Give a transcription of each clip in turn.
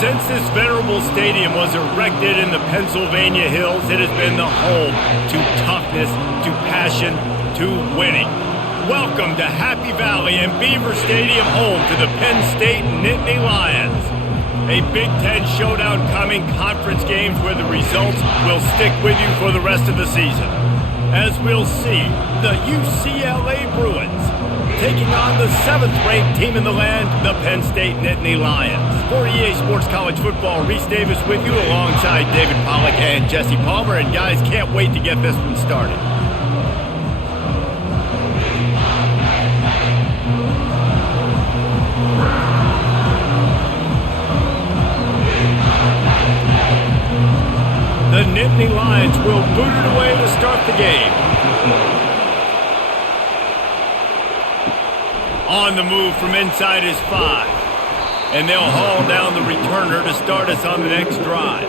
Since this venerable stadium was erected in the Pennsylvania hills, it has been the home to toughness, to passion, to winning. Welcome to Happy Valley and Beaver Stadium, home to the Penn State Nittany Lions. A Big Ten showdown coming, conference games where the results will stick with you for the rest of the season. As we'll see, the UCLA Bruins taking on the 7th-ranked team in the land, the Penn State Nittany Lions. For EA Sports College Football, Reese Davis with you alongside David Pollack and Jesse Palmer. And guys, can't wait to get this one started. The Nittany Lions will boot it away to start the game. On the move from inside his 5. And they'll haul down the returner to start us on the next drive.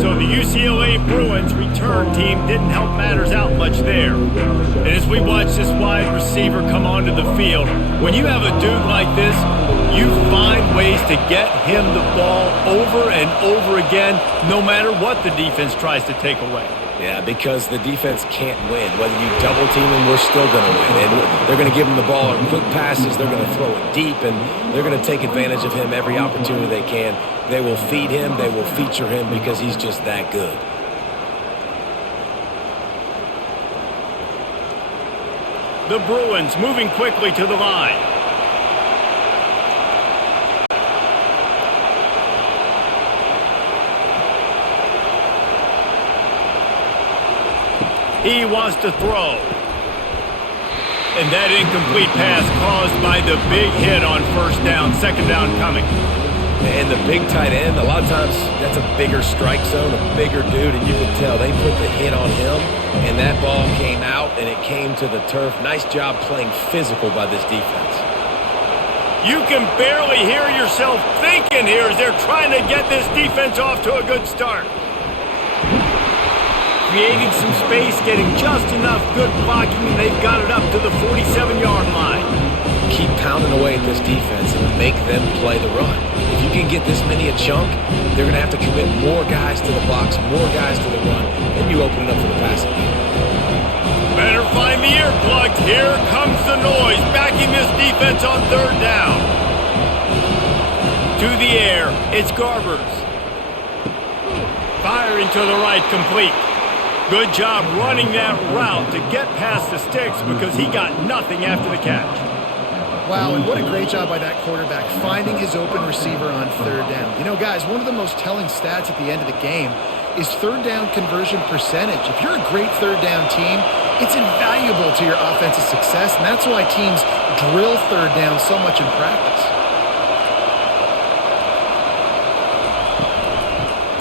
So the UCLA Bruins return team didn't help matters out much there. And as we watch this wide receiver come onto the field, when you have a dude like this, you find ways to get him the ball over and over again, no matter what the defense tries to take away. Yeah, because the defense can't win. Whether you double team him, we're still going to win. And they're going to give him the ball in quick passes. They're going to throw it deep, and they're going to take advantage of him every opportunity they can. They will feed him. They will feature him because he's just that good. The Bruins moving quickly to the line. He wants to throw. And that incomplete pass caused by the big hit on first down. Second down coming. And the big tight end, a lot of times that's a bigger strike zone, a bigger dude, and you can tell they put the hit on him, and that ball came out, and it came to the turf. Nice job playing physical by this defense. You can barely hear yourself thinking here as they're trying to get this defense off to a good start. Creating some space, getting just enough good blocking, and they've got it up to the 47-yard line. Keep pounding away at this defense and make them play the run. If you can get this many a chunk, they're going to have to commit more guys to the box, more guys to the run, and you open it up for the passing game. Better find the earplugs. Here comes the noise, backing this defense on third down. To the air, it's Garbers. Firing to the right, complete. Good job running that route to get past the sticks because he got nothing after the catch. Wow, and what a great job by that quarterback, finding his open receiver on third down. You know, guys, one of the most telling stats at the end of the game is third down conversion percentage. If you're a great third down team, it's invaluable to your offensive success, and that's why teams drill third down so much in practice.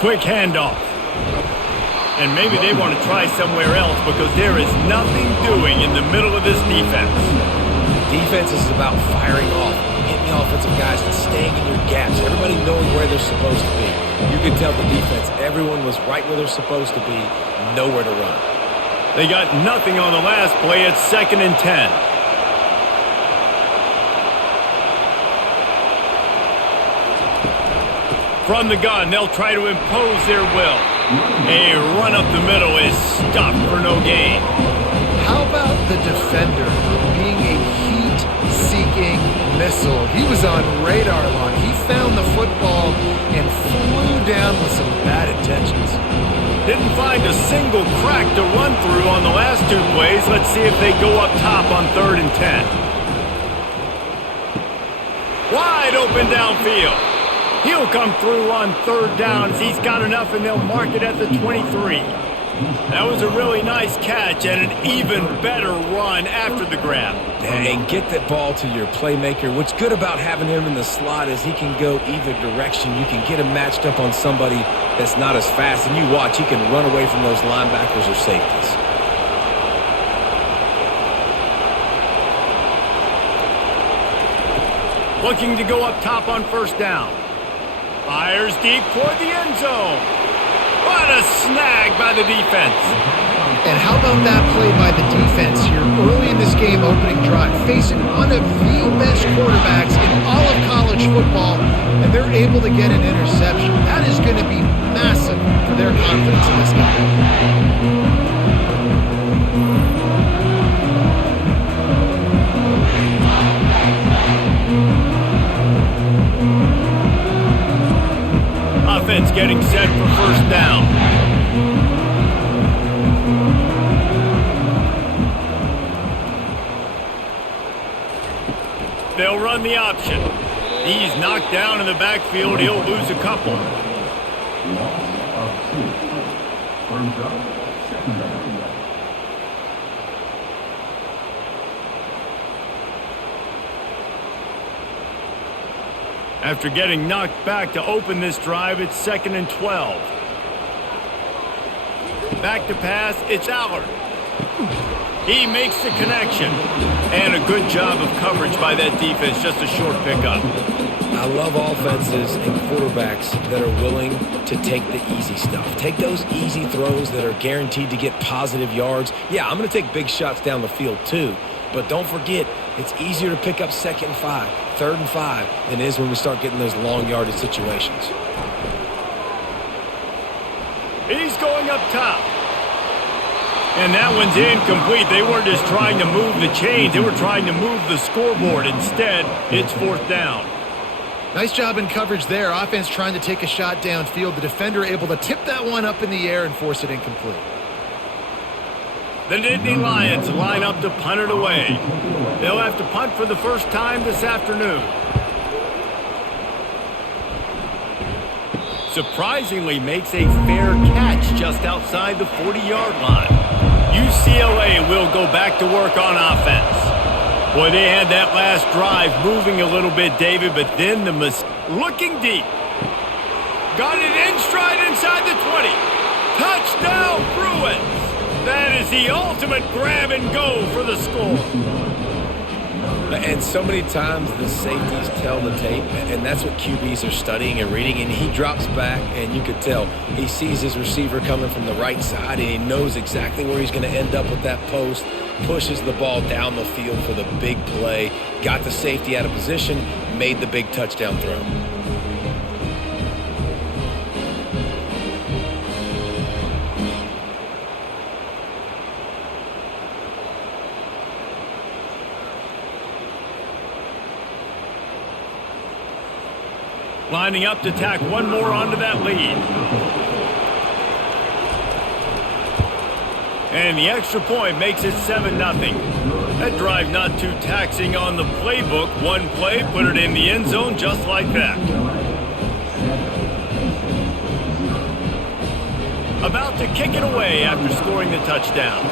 Quick handoff. And maybe they want to try somewhere else because there is nothing doing in the middle of this defense. Defense is about firing off, hitting the offensive guys and staying in your gaps. Everybody knowing where they're supposed to be. You can tell the defense, everyone was right where they're supposed to be, nowhere to run. They got nothing on the last play. It's 2nd and 10. From the gun, they'll try to impose their will. A run up the middle is stopped for no gain. How about the defender being a heat-seeking missile? He was on radar lock. He found the football and flew down with some bad intentions. Didn't find a single crack to run through on the last 2 plays. Let's see if they go up top on 3rd and 10. Wide open downfield. He'll come through on 3rd down as he's got enough, and they'll mark it at the 23. That was a really nice catch and an even better run after the grab. And get that ball to your playmaker. What's good about having him in the slot is he can go either direction. You can get him matched up on somebody that's not as fast, and you watch, he can run away from those linebackers or safeties. Looking to go up top on 1st down. Fires deep toward the end zone. What a snag by the defense. And how about that play by the defense here early in this game opening drive, facing one of the best quarterbacks in all of college football, and they're able to get an interception. That is going to be massive for their confidence in this guy. Offense getting set for first down. They'll run the option. He's knocked down in the backfield. He'll lose a couple. After getting knocked back to open this drive, it's 2nd and 12. Back to pass, it's Allard. He makes the connection. And a good job of coverage by that defense, just a short pickup. I love offenses and quarterbacks that are willing to take the easy stuff. Take those easy throws that are guaranteed to get positive yards. Yeah, I'm going to take big shots down the field too. But don't forget, it's easier to pick up 2nd and 5, 3rd and 5 than it is when we start getting those long yardage situations. He's going up top. And that one's incomplete. They weren't just trying to move the chains. They were trying to move the scoreboard. Instead, it's 4th down. Nice job in coverage there. Offense trying to take a shot downfield. The defender able to tip that one up in the air and force it incomplete. The Nittany Lions line up to punt it away. They'll have to punt for the first time this afternoon. Surprisingly makes a fair catch just outside the 40-yard line. UCLA will go back to work on offense. Boy, they had that last drive moving a little bit, David, but then looking deep. Got it in stride inside the 20. Touchdown, Bruins! That is the ultimate grab and go for the score. And so many times the safeties tell the tape, and that's what QBs are studying and reading, and he drops back, and you could tell he sees his receiver coming from the right side, and he knows exactly where he's going to end up with that post, pushes the ball down the field for the big play, got the safety out of position, made the big touchdown throw. Lining up to tack one more onto that lead. And the extra point makes it 7-0. That drive not too taxing on the playbook. One play, put it in the end zone just like that. About to kick it away after scoring the touchdown.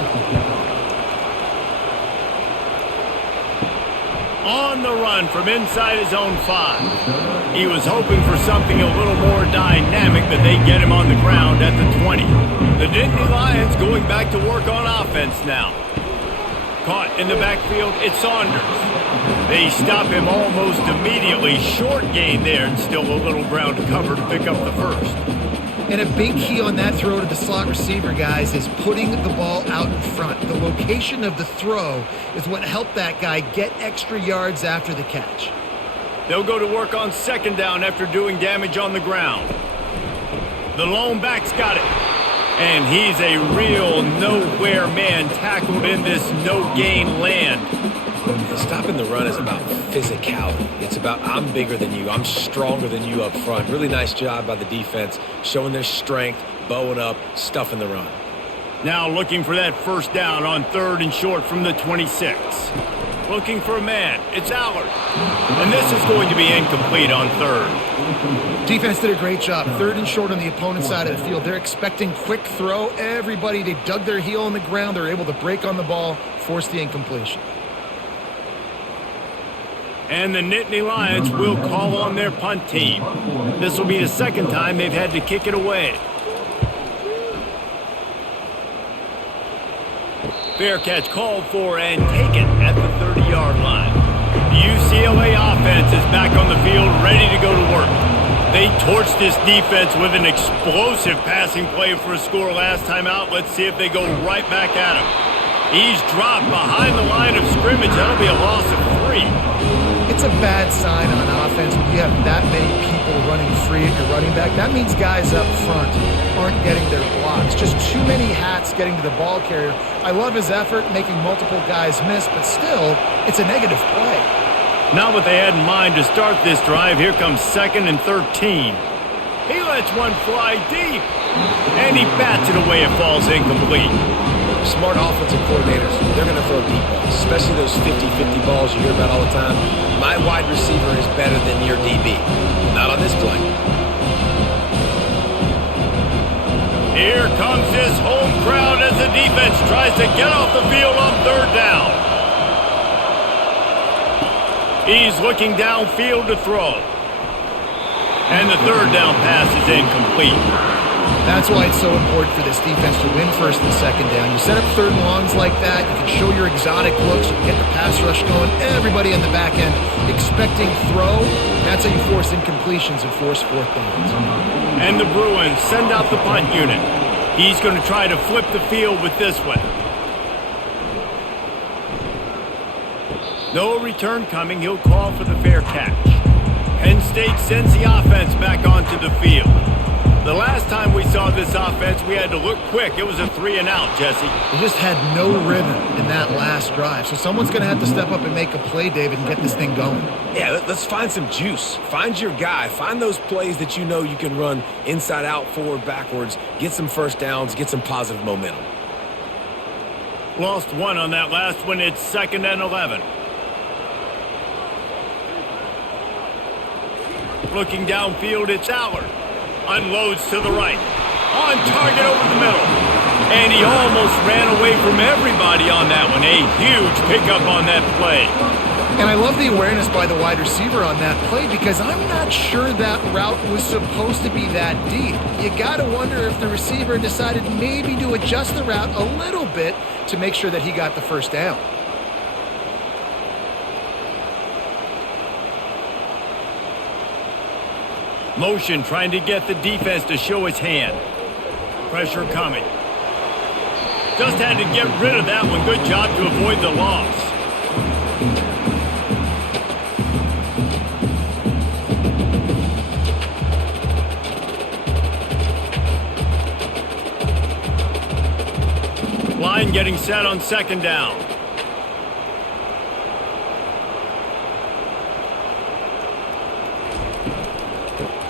On the run from inside his own 5. He was hoping for something a little more dynamic, but they get him on the ground at the 20. The Nittany Lions going back to work on offense now. Caught in the backfield, it's Saunders. They stop him almost immediately. Short gain there, and still a little ground to cover to pick up the first. And a big key on that throw to the slot receiver, guys, is putting the ball out in front. The location of the throw is what helped that guy get extra yards after the catch. They'll go to work on 2nd down after doing damage on the ground. The lone back's got it. And he's a real nowhere man tackled in this no-gain land. Stopping the run is about physicality. It's about I'm bigger than you. I'm stronger than you up front. Really nice job by the defense, showing their strength, bowing up, stuffing the run. Now looking for that first down on 3rd and short from the 26. Looking for a man. It's Allard. And this is going to be incomplete on 3rd. Defense did a great job. 3rd and short on the opponent's side of the field. They're expecting quick throw. Everybody, they dug their heel on the ground. They're able to break on the ball, force the incompletion. And the Nittany Lions will call on their punt team. This will be the 2nd time they've had to kick it away. Fair catch called for and taken at the 30-yard line. The UCLA offense is back on the field, ready to go to work. They torched this defense with an explosive passing play for a score last time out. Let's see if they go right back at him. He's dropped behind the line of scrimmage. That'll be a loss of 3. It's a bad sign on offense when you have that many people running free at your running back. That means guys up front aren't getting their blocks. Just too many hats getting to the ball carrier. I love his effort, making multiple guys miss, but still, it's a negative play. Not what they had in mind to start this drive. Here comes 2nd and 13. He lets one fly deep, and he bats it away. It falls incomplete. Smart offensive coordinators, they're going to throw deep balls, especially those 50-50 balls you hear about all the time. My wide receiver is better than your DB. Not on this play. Here comes this home crowd as the defense tries to get off the field on 3rd down. He's looking downfield to throw. And the 3rd down pass is incomplete. That's why it's so important for this defense to win 1st and 2nd down. You set up 3rd and longs like that, you can show your exotic looks, you can get the pass rush going, everybody in the back end expecting throw. That's how you force incompletions and force 4th downs. And the Bruins send out the punt unit. He's going to try to flip the field with this one. No return coming. He'll call for the fair catch. Penn State sends the offense back onto the field. The last time we saw this offense, we had to look quick. It was a 3-and-out, Jesse. They just had no rhythm in that last drive. So someone's going to have to step up and make a play, David, and get this thing going. Yeah, let's find some juice. Find your guy. Find those plays that you know you can run inside out, forward, backwards. Get some 1st downs. Get some positive momentum. Lost 1 on that last one. It's 2nd and 11. Looking downfield, it's Allard. Unloads to the right. On target over the middle. And he almost ran away from everybody on that one. A huge pickup on that play. And I love the awareness by the wide receiver on that play because I'm not sure that route was supposed to be that deep. You got to wonder if the receiver decided maybe to adjust the route a little bit to make sure that he got the 1st down. Motion trying to get the defense to show his hand. Pressure coming. Just had to get rid of that one. Good job to avoid the loss. Line getting set on 2nd down.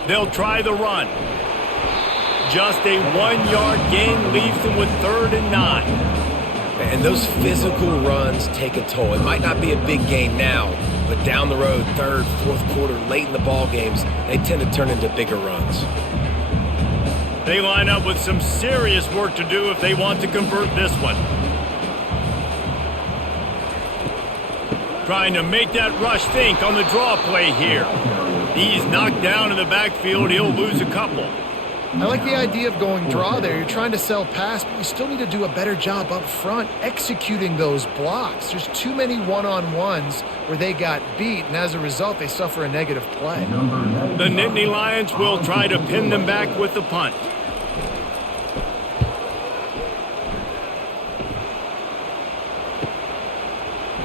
They'll try the run. Just a 1-yard gain leaves them with 3rd and 9. And those physical runs take a toll. It might not be a big gain now, but down the road, 3rd, 4th quarter, late in the ball games, they tend to turn into bigger runs. They line up with some serious work to do if they want to convert this one. Trying to make that rush think on the draw play here. He's knocked down in the backfield. He'll lose a couple. I like the idea of going draw there. You're trying to sell pass, but you still need to do a better job up front executing those blocks. There's too many one-on-ones where they got beat, and as a result, they suffer a negative play. The Nittany Lions will try to pin them back with the punt.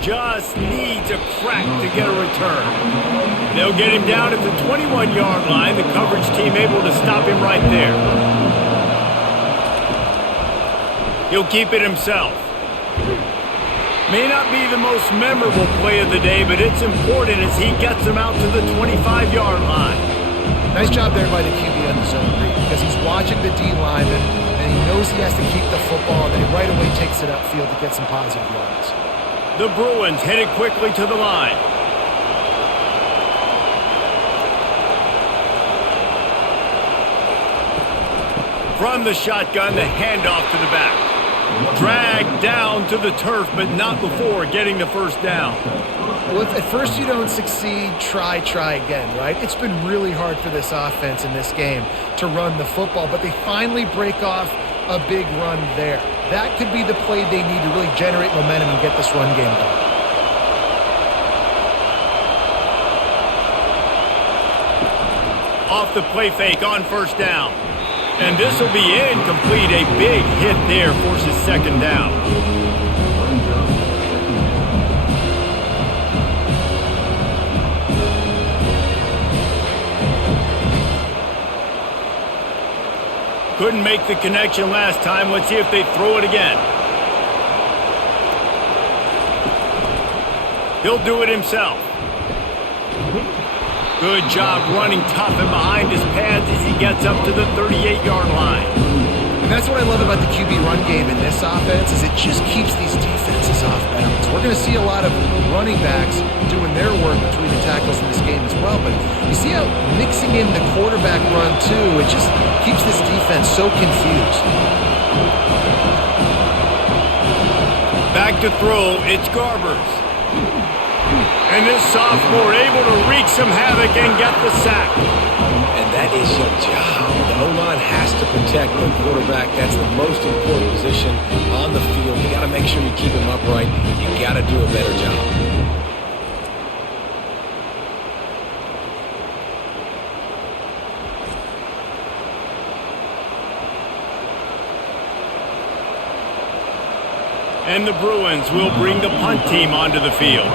Just needs a crack to get a return. They'll get him down at the 21-yard line. The coverage team able to stop him right there. He'll keep it himself. May not be the most memorable play of the day, but it's important as he gets him out to the 25-yard line. Nice job there by the QB on the zone read because he's watching the D lineman and he knows he has to keep the football, and then he right away takes it upfield to get some positive yards. The Bruins headed quickly to the line. From the shotgun, the handoff to the back. Dragged down to the turf, but not before getting the 1st down. Well, if at first you don't succeed, try again, right? It's been really hard for this offense in this game to run the football, but they finally break off a big run there. That could be the play they need to really generate momentum and get this run game going. off the play fake on first down. And this will be incomplete. A big hit there forces second down. Couldn't make the connection last time. Let's see if they throw it again. He'll do it himself. Good job running tough and behind his pads as he gets up to the 38-yard line. And that's what I love about the QB run game in this offense is it just keeps these defenses off balance. We're going to see a lot of running backs doing their work between the tackles in this game as well. But you see how mixing in the quarterback run too, it just keeps this defense so confused. Back to throw, it's Garbers. And this sophomore able to wreak some havoc and get the sack. And that is your job. The O-line has to protect the quarterback. That's the most important position on the field. You got to make sure you keep him upright. You got to do a better job. And the Bruins will bring the punt team onto the field.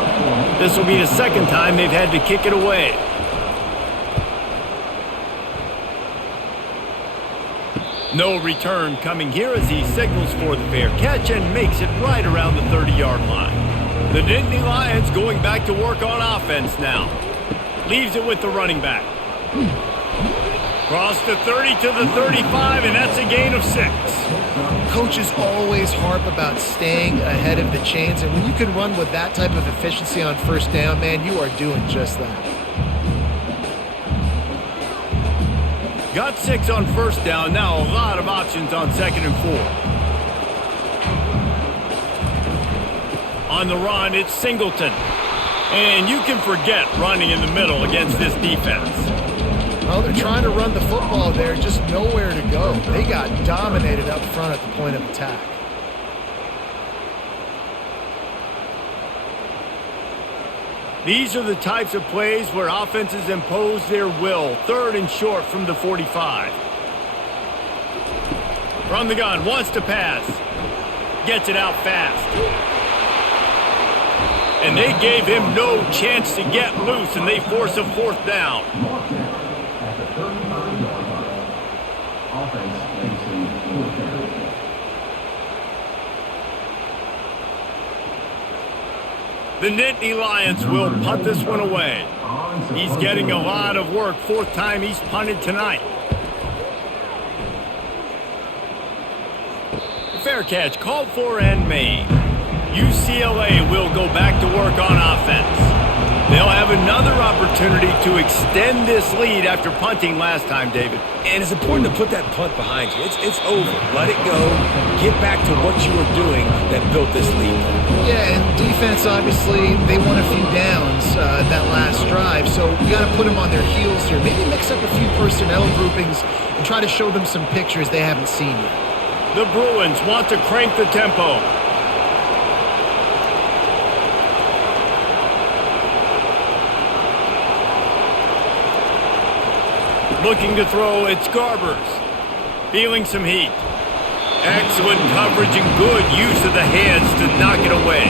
This will be the second time they've had to kick it away. No return coming here as he signals for the fair catch and makes it right around the 30-yard line. The Nittany Lions going back to work on offense now. Leaves it with the running back. Cross the 30 to the 35, and that's a gain of 6. Coaches always harp about staying ahead of the chains, and when you can run with that type of efficiency on first down, man, you are doing just that. Got 6 on first down. Now a lot of options on second and 4. On the run, it's Singleton. And you can forget running in the middle against this defense. Well, they're trying to run the football there, just nowhere to go. They got dominated up front at the point of attack. These are the types of plays where offenses impose their will. 3rd and short from the 45. From the gun, wants to pass. Gets it out fast. And they gave him no chance to get loose, and they force a 4th down. The Nittany Lions will punt this one away. He's getting a lot of work. 4th time he's punted tonight. Fair catch called for and made. UCLA will go back to work on offense. They'll have another opportunity to extend this lead after punting last time, David. And it's important to put that punt behind you. It's over. Let it go. Get back to what you were doing that built this lead. Yeah, and defense, obviously, they won a few downs that last drive, so we got to put them on their heels here. Maybe mix up a few personnel groupings and try to show them some pictures they haven't seen yet. The Bruins want to crank the tempo. Looking to throw, it's Garbers. Feeling some heat. Excellent coverage and good use of the hands to knock it away.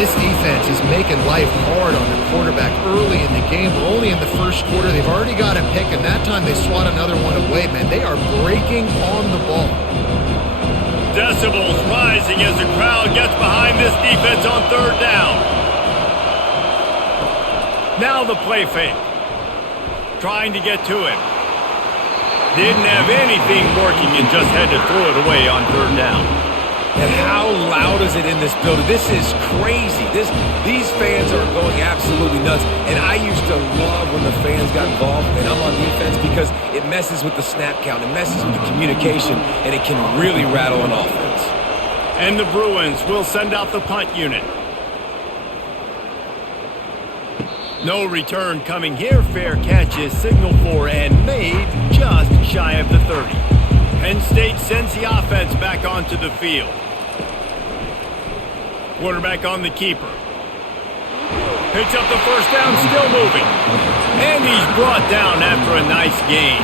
This defense is making life hard on the quarterback early in the game. We're only in the first quarter. They've already got a pick, and that time they swat another one away. Man, they are breaking on the ball. Decibels rising as the crowd gets behind this defense on 3rd down. Now the play fake. Trying to get to him. Didn't have anything working and just had to throw it away on 3rd down. And how loud is it in this building? This is crazy. These fans are going absolutely nuts. And I used to love when the fans got involved, and I'm on defense because it messes with the snap count. It messes with the communication, and it can really rattle an offense. And the Bruins will send out the punt unit. No return coming here. Fair catch is signaled for and made just shy of the 30. Penn State sends the offense back onto the field. Quarterback on the keeper. Picks up the first down, still moving. And he's brought down after a nice gain.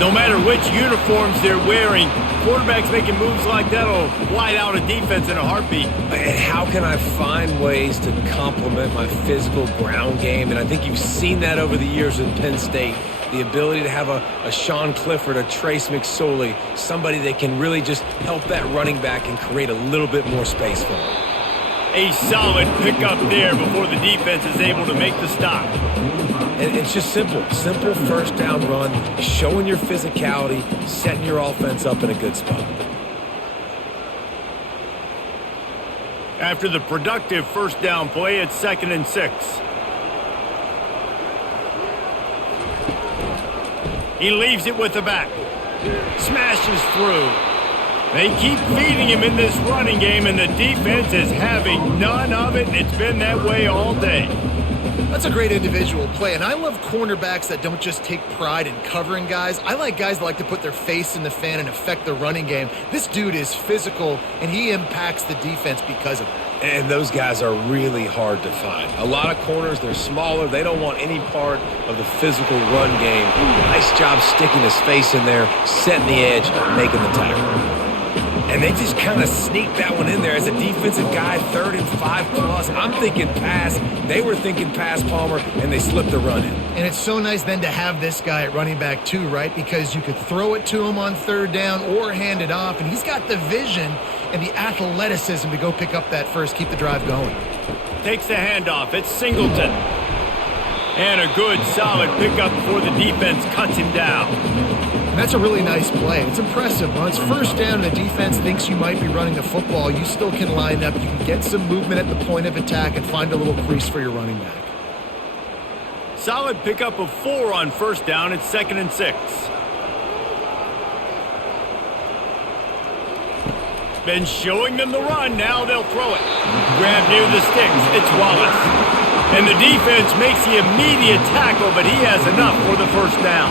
No matter which uniforms they're wearing, quarterbacks making moves like that will white out a defense in a heartbeat. And how can I find ways to complement my physical ground game? And I think you've seen that over the years with Penn State. The ability to have a Sean Clifford, a Trace McSorley, somebody that can really just help that running back and create a little bit more space for him. A solid pickup there before the defense is able to make the stop. And it's just simple first down run, showing your physicality, setting your offense up in a good spot. After the productive first down play, it's 2nd and 6. He leaves it with the back. Smashes through. They keep feeding him in this running game, and the defense is having none of it, and it's been that way all day. That's a great individual play, and I love cornerbacks that don't just take pride in covering guys. I like guys that like to put their face in the fan and affect the running game. This dude is physical, and he impacts the defense because of that. And those guys are really hard to find. A lot of corners, they're smaller. They don't want any part of the physical run game. Nice job sticking his face in there, setting the edge, making the tackle. And they just kind of sneaked that one in there as a defensive guy, 3rd and 5+. I'm thinking pass. They were thinking pass, Palmer, and they slipped the run in. And it's so nice then to have this guy at running back too, right? Because you could throw it to him on 3rd down or hand it off, and he's got the vision and the athleticism to go pick up that first, keep the drive going. Takes the handoff. It's Singleton. And a good, solid pickup before the defense cuts him down. And that's a really nice play. It's impressive. When it's first down and the defense thinks you might be running the football, you still can line up. You can get some movement at the point of attack and find a little crease for your running back. Solid pickup of 4 on first down. It's 2nd and 6. Been showing them the run. Now they'll throw it. Grab near the sticks. It's Wallace. And the defense makes the immediate tackle, but he has enough for the first down.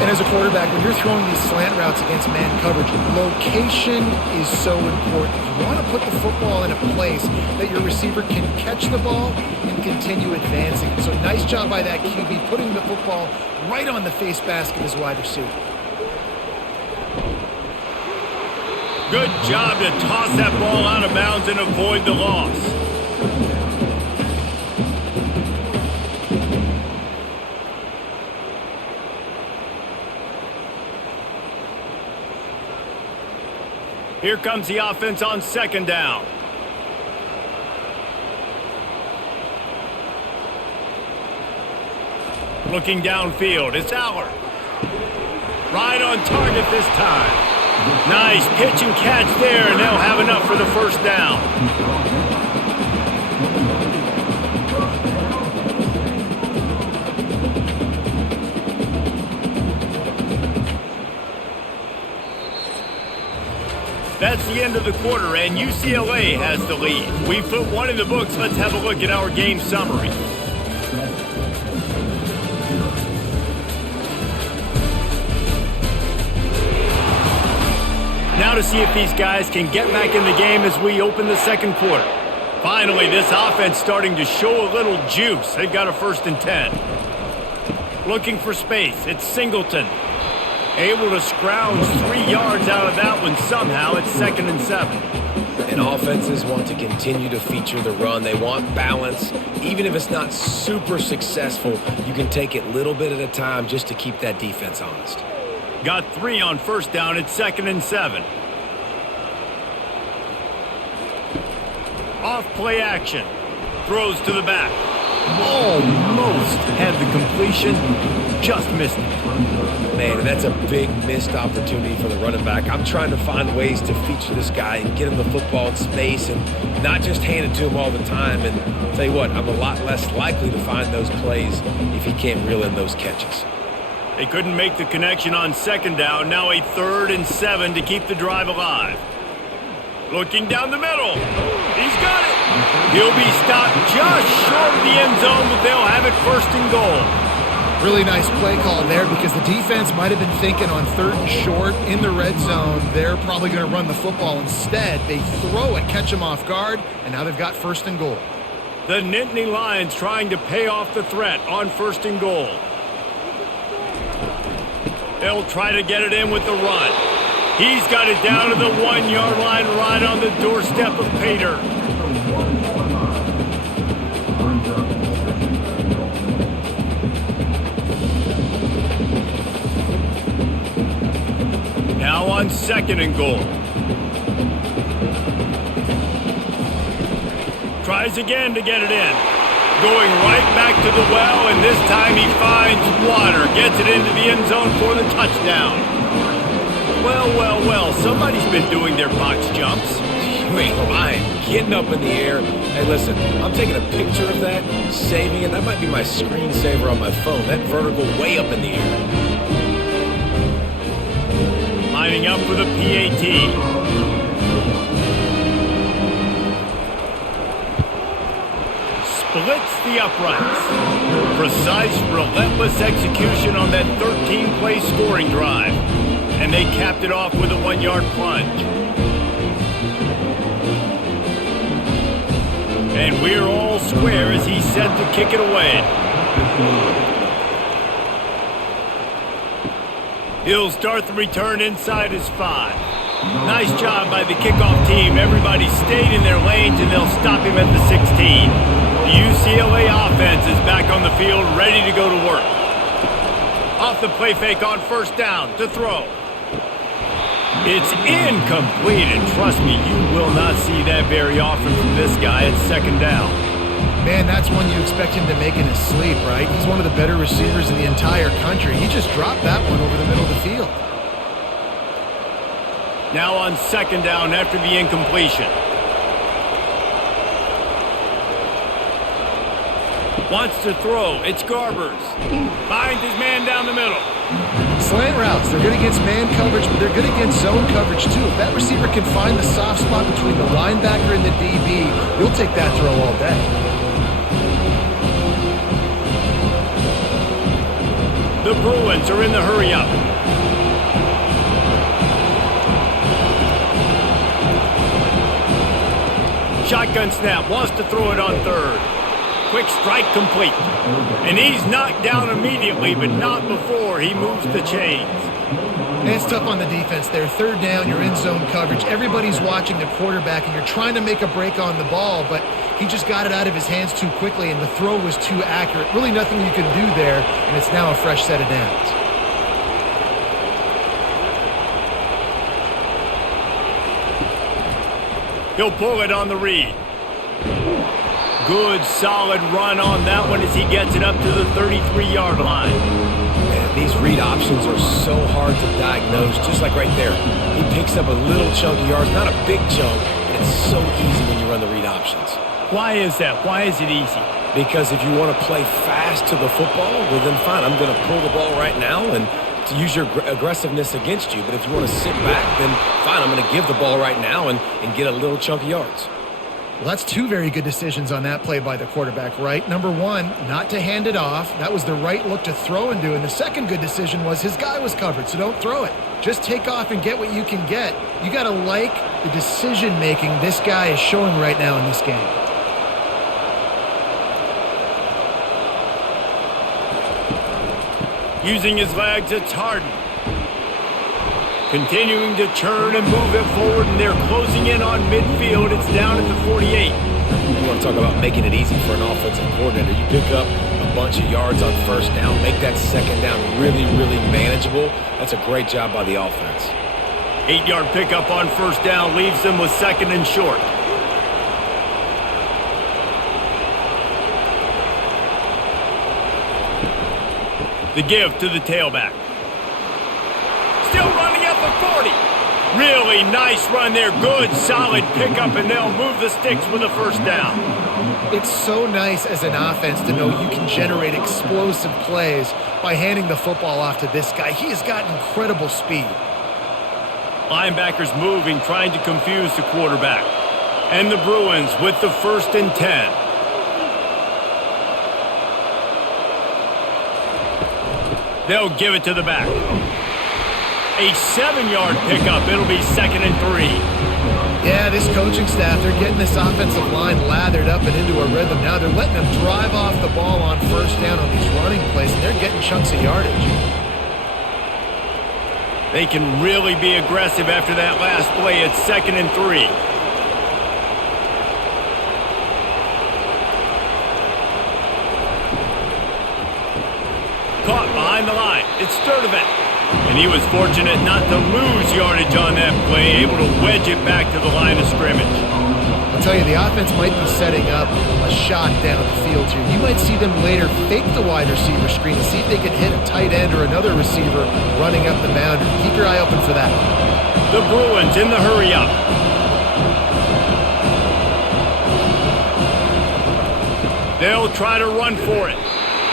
And as a quarterback, when you're throwing these slant routes against man coverage, location is so important. You want to put the football in a place that your receiver can catch the ball and continue advancing. So nice job by that QB, putting the football right on the face mask of his wide receiver. Good job to toss that ball out of bounds and avoid the loss. Here comes the offense on 2nd down. Looking downfield, it's Aller. Right on target this time. Nice pitch and catch there, and they'll have enough for the first down. That's the end of the quarter, and UCLA has the lead. We've put one in the books. Let's have a look at our game summary. Now to see if these guys can get back in the game as we open the second quarter. Finally, this offense starting to show a little juice. They've got a 1st and 10. Looking for space. It's Singleton. Able to scrounge 3 yards out of that one somehow. It's 2nd and 7. And offenses want to continue to feature the run. They want balance. Even if it's not super successful, you can take it little bit at a time just to keep that defense honest. Got 3 on first down. It's 2nd and 7. Off play action. Throws to the back. Almost had the completion. Just missed it. Man, that's a big missed opportunity for the running back. I'm trying to find ways to feature this guy and get him the football in space and not just hand it to him all the time. And I'll tell you what, I'm a lot less likely to find those plays if he can't reel in those catches. They couldn't make the connection on 2nd down. Now a 3rd and 7 to keep the drive alive. Looking down the middle. He's got it. He'll be stopped just short of the end zone, but they'll have it 1st and goal. Really nice play call there because the defense might have been thinking on 3rd and short in the red zone. They're probably going to run the football. Instead, they throw it, catch them off guard, and now they've got 1st and goal. The Nittany Lions trying to pay off the threat on 1st and goal. They'll try to get it in with the run. He's got it down to the 1-yard line right on the doorstep of Pater. Now on 2nd and goal. Tries again to get it in. Going right back to the well, and this time he finds water. Gets it into the end zone for the touchdown. Well, somebody's been doing their box jumps. Wait, Ryan, getting up in the air. Hey, listen, I'm taking a picture of that, saving it. That might be my screensaver on my phone. That vertical way up in the air. Lining up for the PAT. Splits the uprights. Precise, relentless execution on that 13-play scoring drive. And they capped it off with a 1-yard plunge. And we're all square as he's set to kick it away. He'll start the return inside his 5. Nice job by the kickoff team. Everybody stayed in their lanes, and they'll stop him at the 16. The UCLA offense is back on the field, ready to go to work. Off the play fake on 1st down to throw. It's incomplete, and trust me, you will not see that very often from this guy at 2nd down. Man, that's one you expect him to make in his sleep, right? He's one of the better receivers in the entire country. He just dropped that one over the middle of the field. Now on 2nd down after the incompletion. Wants to throw. It's Garbers. Finds his man down the middle. Slant routes, they're good against man coverage, but they're good against zone coverage too. If that receiver can find the soft spot between the linebacker and the DB, you'll take that throw all day. The Bruins are in the hurry-up. Shotgun snap, wants to throw it on 3rd. Quick strike complete. And he's knocked down immediately, but not before he moves the chains. And it's tough on the defense there. 3rd down, you're in zone coverage. Everybody's watching the quarterback, and you're trying to make a break on the ball, but he just got it out of his hands too quickly, and the throw was too accurate. Really nothing you can do there, and it's now a fresh set of downs. He'll pull it on the read. Good, solid run on that one as he gets it up to the 33-yard line. Man, these read options are so hard to diagnose, just like right there. He picks up a little chunk of yards, not a big chunk, but it's so easy when you run the read options. Why is that? Why is it easy? Because if you want to play fast to the football, well then fine, I'm going to pull the ball right now and to use your aggressiveness against you. But if you want to sit back, then fine, I'm going to give the ball right now and get a little chunk of yards. Well, that's 2 very good decisions on that play by the quarterback, right? Number 1, not to hand it off. That was the right look to throw into. And the second good decision was his guy was covered, so don't throw it. Just take off and get what you can get. You got to like the decision-making this guy is showing right now in this game. Using his legs, it's Harden. Continuing to churn and move it forward, and they're closing in on midfield. It's down at the 48. You want to talk about making it easy for an offensive coordinator. You pick up a bunch of yards on 1st down, make that 2nd down really, really manageable. That's a great job by the offense. 8-yard pickup on 1st down leaves them with 2nd and short. The give to the tailback. Still running at the 40. Really nice run there. Good, solid pickup, and they'll move the sticks with a 1st down. It's so nice as an offense to know you can generate explosive plays by handing the football off to this guy. He has got incredible speed. Linebackers moving, trying to confuse the quarterback. And the Bruins with the 1st and 10. They'll give it to the back. A 7-yard pickup. It'll be 2nd and 3. Yeah, this coaching staff, they're getting this offensive line lathered up and into a rhythm. Now they're letting them drive off the ball on first down on these running plays, and they're getting chunks of yardage. They can really be aggressive after that last play. It's 2nd and 3. Caught behind the line. It's Sturdivant. And he was fortunate not to lose yardage on that play, able to wedge it back to the line of scrimmage. I'll tell you, the offense might be setting up a shot down the field here. You might see them later fake the wide receiver screen and see if they can hit a tight end or another receiver running up the boundary. Keep your eye open for that. The Bruins in the hurry-up. They'll try to run for it.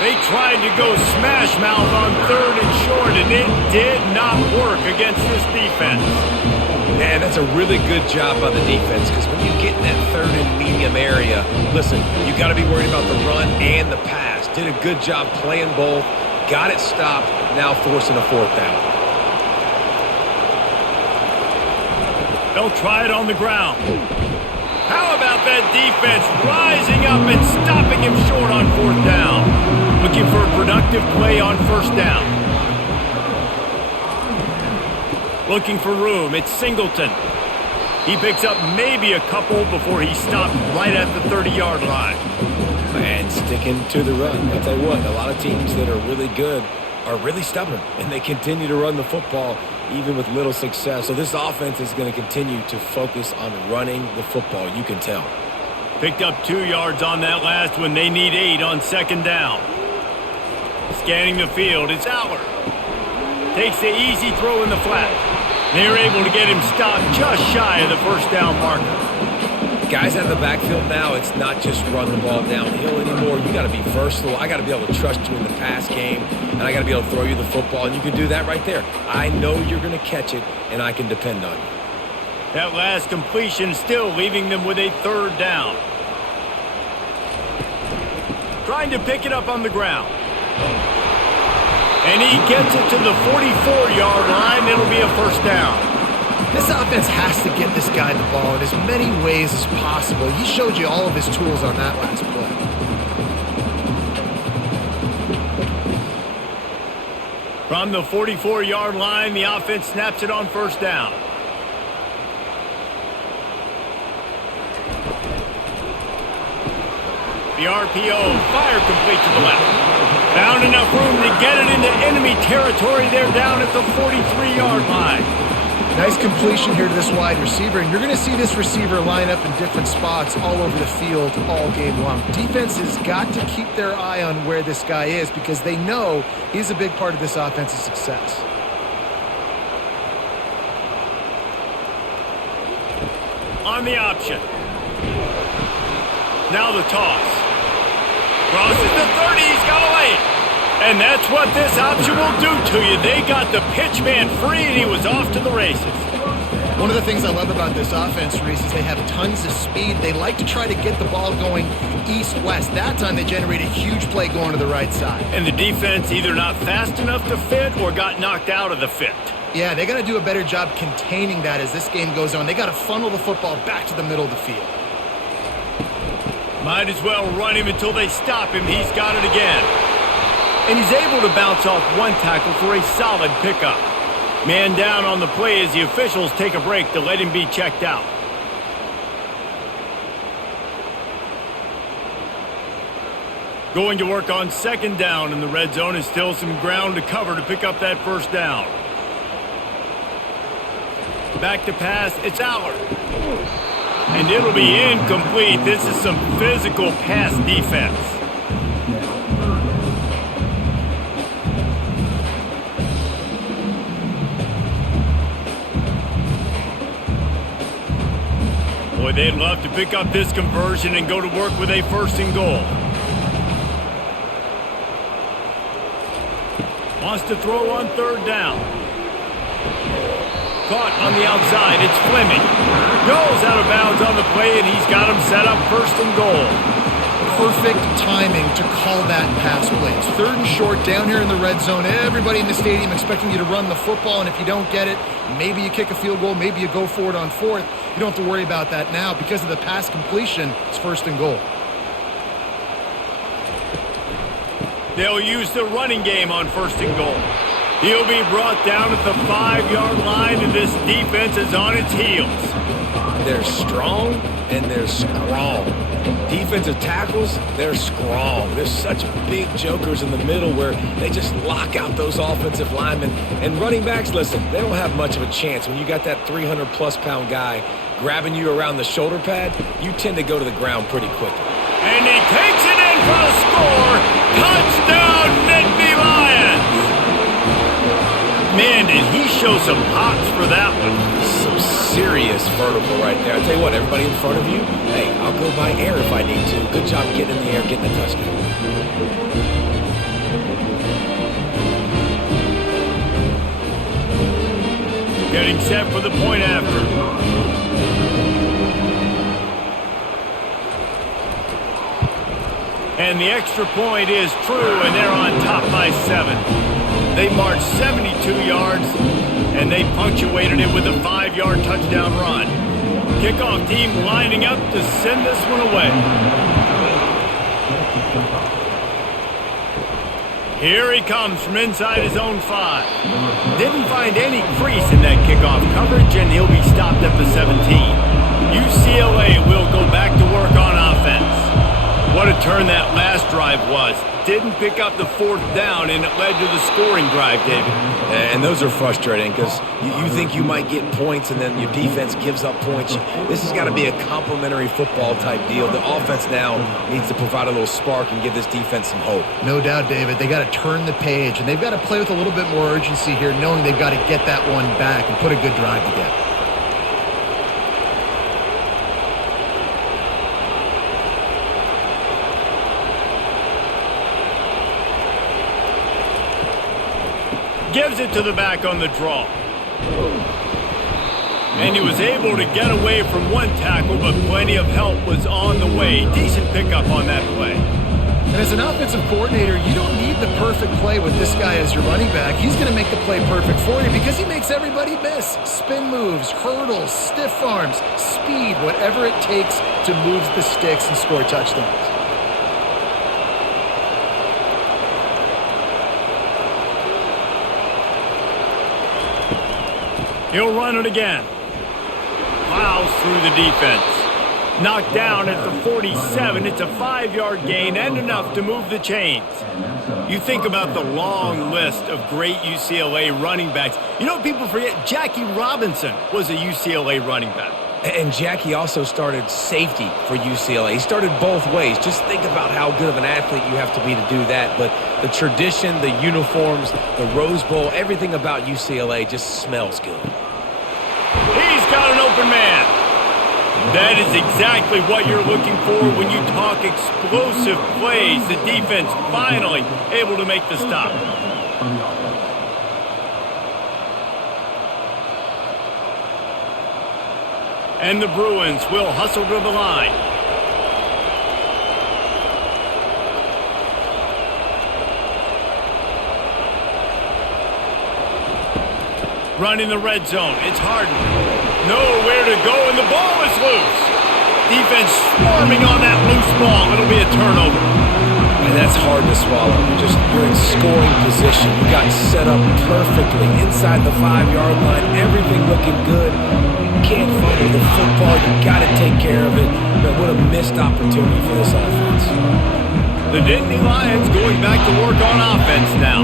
They tried to go smash mouth on 3rd and short, and it did not work against this defense. Man, that's a really good job by the defense, because when you get in that 3rd and medium area, listen, you got to be worried about the run and the pass. Did a good job playing both, got it stopped, now forcing a 4th down. They'll try it on the ground. How about that defense rising up and stopping him short on 4th down? Looking for a productive play on 1st down. Looking for room. It's Singleton. He picks up maybe a couple before he stopped right at the 30-yard line. And sticking to the run. I'll tell you what, a lot of teams that are really good are really stubborn, and they continue to run the football even with little success. So this offense is going to continue to focus on running the football, you can tell. Picked up 2 yards on that last one. They need 8 on 2nd down. Scanning the field, it's Aller. Takes the easy throw in the flat. They're able to get him stopped just shy of the 1st down marker. Guys out of the backfield now, it's not just run the ball downhill anymore. You got to be versatile. I got to be able to trust you in the pass game, and I got to be able to throw you the football, and you can do that right there. I know you're going to catch it, and I can depend on you. That last completion still leaving them with a 3rd down. Trying to pick it up on the ground. And he gets it to the 44-yard line. It'll be a 1st down. This offense has to get this guy the ball in as many ways as possible. He showed you all of his tools on that last play. From the 44-yard line, the offense snaps it on 1st down. The RPO, fire complete to the left. Found enough room to get it into enemy territory. They're down at the 43-yard line. Nice completion here to this wide receiver, and you're going to see this receiver line up in different spots all over the field all game long. Defense has got to keep their eye on where this guy is because they know he's a big part of this offense's success. On the option. Now the toss. Crosses the 30, he's got away. And that's what this option will do to you. They got the pitch man free, and he was off to the races. One of the things I love about this offense, Reese, is they have tons of speed. They like to try to get the ball going east-west. That time they generated a huge play going to the right side. And the defense either not fast enough to fit or got knocked out of the fit. Yeah, they got to do a better job containing that as this game goes on. They got to funnel the football back to the middle of the field. Might as well run him until they stop him. He's got it again. And he's able to bounce off one tackle for a solid pickup. Man down on the play as the officials take a break to let him be checked out. Going to work on 2nd down in the red zone is still some ground to cover to pick up that 1st down. Back to pass, it's Aller. And it'll be incomplete. This is some physical pass defense. Boy, they'd love to pick up this conversion and go to work with a 1st and goal. Wants to throw on 3rd down. Caught on the outside, it's Fleming. Goes out of bounds on the play, and he's got him set up 1st and goal. perfect timing to call that pass play. It's 3rd and short down here in the red zone. Everybody in the stadium expecting you to run the football, and if you don't get it, maybe you kick a field goal, maybe you go for it on 4th. You don't have to worry about that now. Because of the pass completion, it's 1st and goal. They'll use the running game on 1st and goal. He'll be brought down at the 5-yard line, and this defense is on its heels. They're strong and they're strong. Defensive tackles, they're strong. There's such big jokers in the middle where they just lock out those offensive linemen. And running backs, listen, they don't have much of a chance. When you got that 300-plus pound guy grabbing you around the shoulder pad, you tend to go to the ground pretty quickly. And he takes it in for the score. Touchdown, Nittany Lions! Man, did he show some hops for that one. Some serious vertical right there. I tell you what, everybody in front of you, hey, I'll go by air if I need to. Good job getting in the air, getting the touchdown. Getting set for the point after. And the extra point is true, and they're on top by 7. They marched 72 yards, and they punctuated it with a 5-yard touchdown run. Kickoff team lining up to send this one away. Here he comes from inside his own 5. Didn't find any crease in that kickoff coverage, and he'll be stopped at the 17. UCLA will go back to work on offense. What a turn that last drive was. Didn't pick up the 4th down, and it led to the scoring drive, David. And those are frustrating because you think you might get points and then your defense gives up points. This has got to be a complementary football type deal. The offense now needs to provide a little spark and give this defense some hope. No doubt, David. They got to turn the page, and they've got to play with a little bit more urgency here, knowing they've got to get that one back and put a good drive together. Gives it to the back on the draw. And he was able to get away from one tackle, but plenty of help was on the way. Decent pickup on that play. And as an offensive coordinator, you don't need the perfect play with this guy as your running back. He's going to make the play perfect for you because he makes everybody miss. Spin moves, hurdles, stiff arms, speed, whatever it takes to move the sticks and score touchdowns. He'll run it again. Plows through the defense. Knocked down at the 47. It's a 5-yard gain and enough to move the chains. You think about the long list of great UCLA running backs. You know, people forget Jackie Robinson was a UCLA running back. And Jackie also started safety for UCLA. He started both ways. Just think about how good of an athlete you have to be to do that. But the tradition, the uniforms, the Rose Bowl, everything about UCLA just smells good. He's got an open man. That is exactly what you're looking for when you talk explosive plays. The defense finally able to make the stop. And the Bruins will hustle to the line. Running the red zone. It's Harden. Nowhere to go, and the ball is loose. Defense swarming on that loose ball. It'll be a turnover. And that's hard to swallow. You're in scoring position. You got set up perfectly inside the 5-yard line. Everything looking good. Can't fumble the football. You got to take care of it. But what a missed opportunity for this offense. The Nittany Lions going back to work on offense now.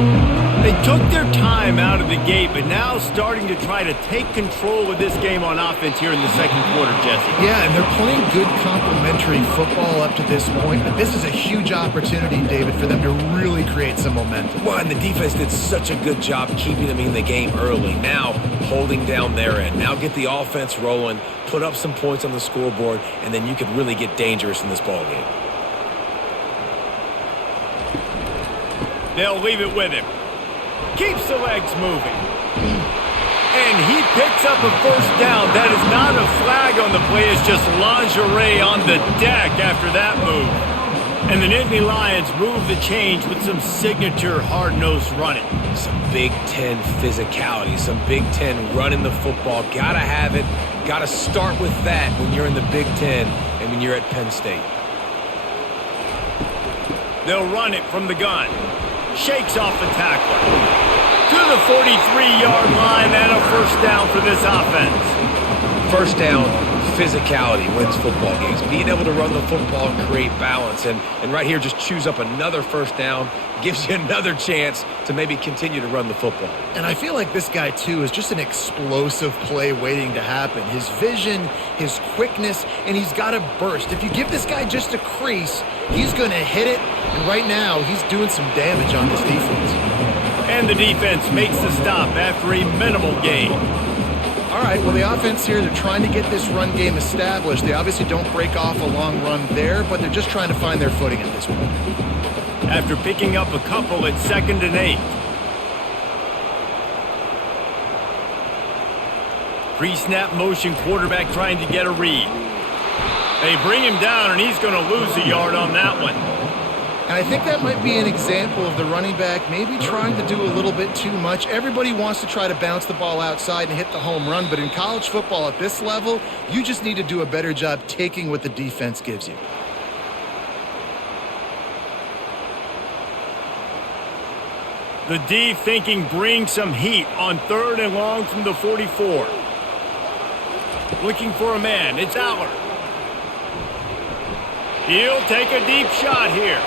They took their time out of the gate, but now starting to try to take control of this game on offense here in the second quarter, Jesse. Yeah, and they're playing good complementary football up to this point, but this is a huge opportunity, David, for them to really create some momentum. Well, and the defense did such a good job keeping them in the game early. Now holding down their end. Now get the offense rolling, put up some points on the scoreboard, and then you could really get dangerous in this ball game. They'll leave it with him. Keeps the legs moving. And he picks up a first down. That is not a flag on the play. It's just lingerie on the deck after that move. And the Nittany Lions move the change with some signature hard-nosed running. Some Big Ten physicality, some Big Ten running the football. Gotta have it. Gotta start with that when you're in the Big Ten and when you're at Penn State. They'll run it from the gun. Shakes off the tackler. To the 43-yard line and a first down for this offense. First down, physicality wins football games. Being able to run the football and create balance. And right here, just choose up another first down. Gives you another chance to maybe continue to run the football. And I feel like this guy, too, is just an explosive play waiting to happen. His vision, his quickness, and he's got a burst. If you give this guy just a crease, he's going to hit it. And right now, he's doing some damage on this defense. And the defense makes the stop after a minimal gain. All right, well, the offense here, they're trying to get this run game established. They obviously don't break off a long run there, but they're just trying to find their footing at this point. After picking up a couple at 2nd and 8. Pre-snap motion quarterback trying to get a read. They bring him down, and he's going to lose a yard on that one. And I think that might be an example of the running back maybe trying to do a little bit too much. Everybody wants to try to bounce the ball outside and hit the home run, but in college football at this level, you just need to do a better job taking what the defense gives you. The D thinking bring some heat on 3rd and long from the 44. Looking for a man. It's Aller. He'll take a deep shot here.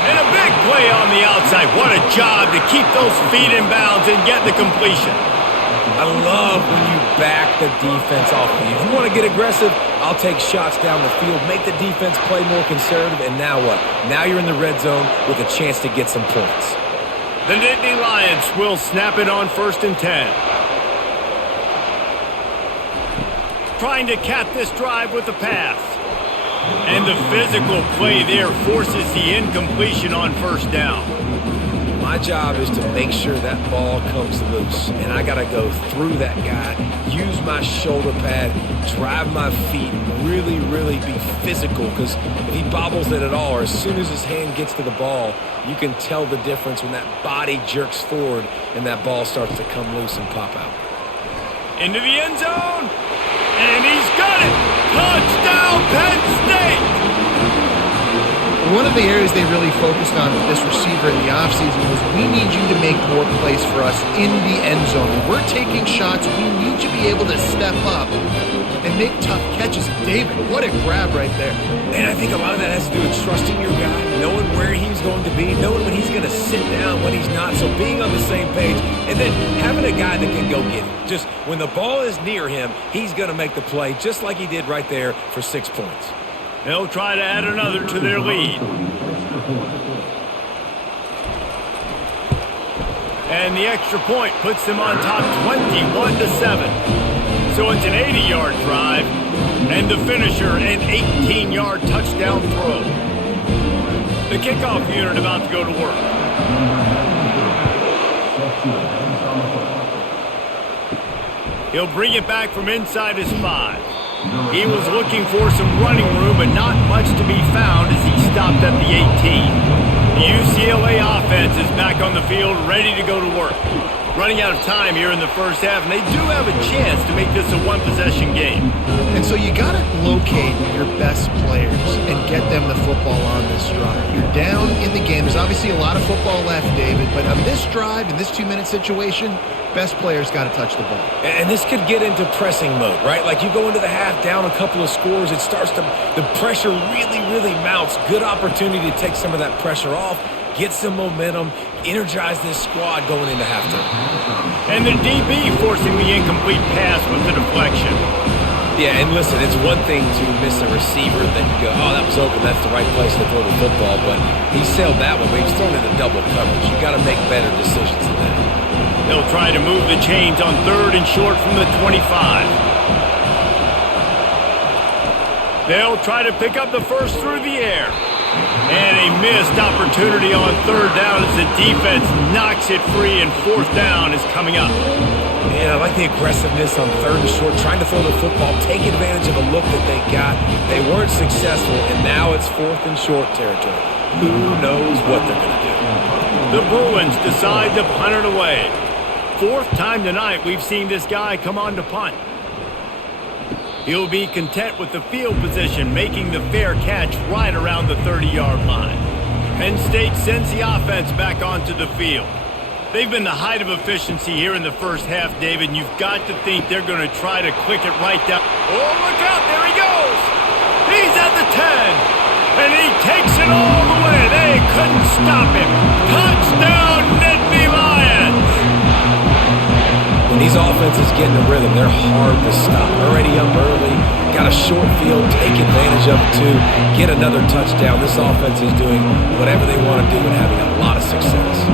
And a big play on the outside. What a job to keep those feet in bounds and get the completion. I love when you back the defense off of you. If you want to get aggressive, I'll take shots down the field, make the defense play more conservative, and now what? Now you're in the red zone with a chance to get some points. The Nittany Lions will snap it on 1st and 10. Trying to cap this drive with a pass. And the physical play there forces the incompletion on 1st down. My job is to make sure that ball comes loose, and I got to go through that guy, use my shoulder pad, drive my feet, really, really be physical, because if he bobbles it at all, or as soon as his hand gets to the ball, you can tell the difference when that body jerks forward and that ball starts to come loose and pop out. Into the end zone, and he's got it! Touchdown, Penn State! One of the areas they really focused on with this receiver in the offseason was we need you to make more plays for us in the end zone. When we're taking shots, we need you to be able to step up and make tough catches. David, what a grab right there. And I think a lot of that has to do with trusting your guy, knowing where he's going to be, knowing when he's going to sit down, when he's not. So being on the same page, and then having a guy that can go get it. Just when the ball is near him, he's going to make the play just like he did right there for 6 points. They'll try to add another to their lead. And the extra point puts them on top 21-7. So it's an 80-yard drive, and the finisher an 18-yard touchdown throw. The kickoff unit about to go to work. He'll bring it back from inside his 5. He was looking for some running room, but not much to be found as he stopped at the 18. The UCLA offense is back on the field, ready to go to work. Running out of time here in the first half, and they do have a chance to make this a one-possession game. And so you got to locate your best players and get them the football on this drive. You're down in the game. There's obviously a lot of football left, David, but on this drive, in this 2-minute situation, best players got to touch the ball. And this could get into pressing mode, right? Like you go into the half down a couple of scores, it starts to, the pressure really, really mounts. Good opportunity to take some of that pressure off, get some momentum, energize this squad going into halftime. And the DB forcing the incomplete pass with the deflection. Yeah, and listen, it's one thing to miss a receiver that you go, oh, that was open, that's the right place to throw the football, but he sailed that one, but he's thrown into double coverage. You got to make better decisions than that. They'll try to move the chains on 3rd and short from the 25. They'll try to pick up the first through the air. And a missed opportunity on third down as the defense knocks it free, and fourth down is coming up. Yeah, I like the aggressiveness on third and short, trying to throw the football, take advantage of a look that they got. They weren't successful, and now it's fourth and short territory. Who knows what they're going to do? The Bruins decide to punt it away. Fourth time tonight we've seen this guy come on to punt. He'll be content with the field position, making the fair catch right around the 30-yard line. Penn State sends the offense back onto the field. They've been the height of efficiency here in the first half, David, and you've got to think they're going to try to click it right down. Oh, look out, there he goes! He's at the 10, and he takes it all the way. They couldn't stop him. Touchdown, Nittany Lions! When these offenses get in a rhythm, they're hard to stop. Already up early, got a short field, take advantage of it too, get another touchdown. This offense is doing whatever they want to do and having a lot of success.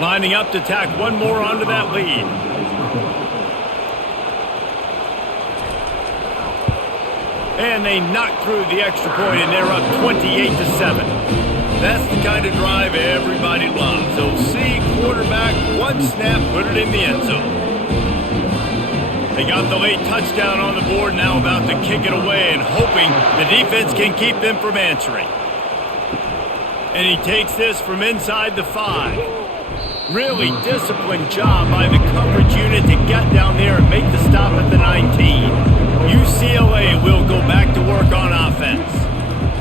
Lining up to tack one more onto that lead. And they knock through the extra point, and they're up 28-7. That's the kind of drive everybody loves. OC quarterback, one snap, put it in the end zone. They got the late touchdown on the board, now about to kick it away and hoping the defense can keep them from answering. And he takes this from inside the 5. Really disciplined job by the coverage unit to get down there and make the stop at the 19. UCLA will go back to work on offense.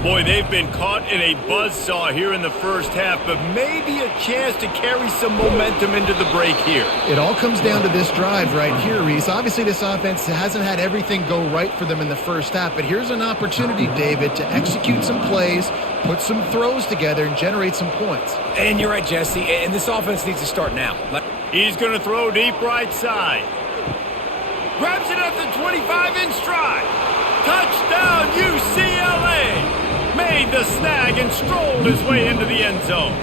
Boy, they've been caught in a buzzsaw here in the first half, but maybe a chance to carry some momentum into the break here. It all comes down to this drive right here, Reese. Obviously, this offense hasn't had everything go right for them in the first half, but here's an opportunity, David, to execute some plays, put some throws together, and generate some points. And you're right, Jesse, and this offense needs to start now. He's going to throw deep right side. Grabs it at the 25 in stride. Touchdown, UCLA! Made the snag and strolled his way into the end zone.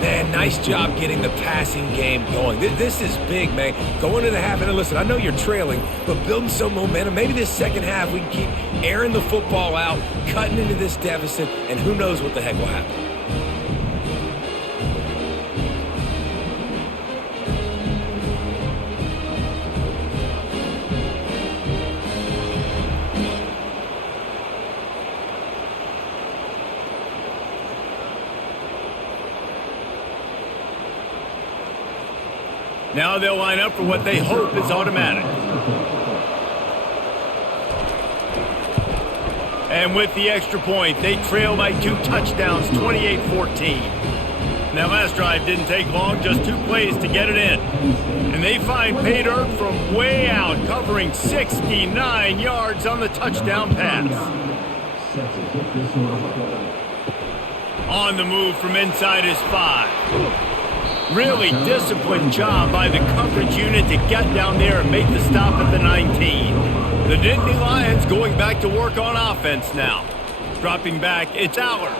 Man, nice job getting the passing game going. This is big, man. Going into the half, and listen, I know you're trailing, but building some momentum. Maybe this second half we can keep airing the football out, cutting into this deficit, and who knows what the heck will happen. Now they'll line up for what they hope is automatic. And with the extra point, they trail by 2 touchdowns, 28-14. That last drive didn't take long, just 2 plays to get it in. And they find pay dirt from way out, covering 69 yards on the touchdown pass. On the move from inside his 5. Really disciplined job by the coverage unit to get down there and make the stop at the 19. The Nittany Lions going back to work on offense now. Dropping back, it's Aller.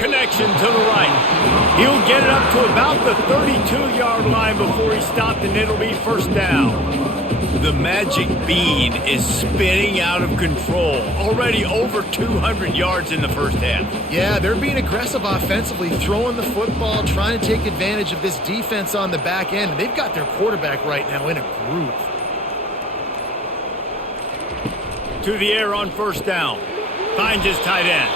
Connection to the right. He'll get it up to about the 32-yard line before he stopped, and it'll be first down. The magic bean is spinning out of control. Already over 200 yards in the first half. Yeah, they're being aggressive offensively, throwing the football, trying to take advantage of this defense on the back end. They've got their quarterback right now in a groove. To the air on first down. Finds his tight end.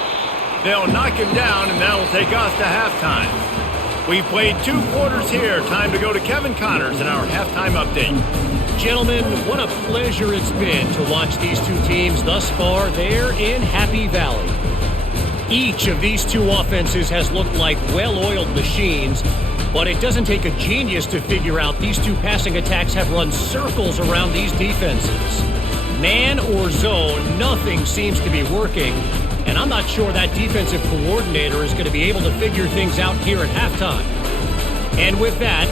They'll knock him down, and that'll take us to halftime. We've played 2 quarters here. Time to go to Kevin Connors in our halftime update. Gentlemen, what a pleasure it's been to watch these 2 teams thus far there in Happy Valley. Each of these 2 offenses has looked like well-oiled machines, but it doesn't take a genius to figure out these 2 passing attacks have run circles around these defenses. Man or zone, nothing seems to be working, and I'm not sure that defensive coordinator is going to be able to figure things out here at halftime. And with that,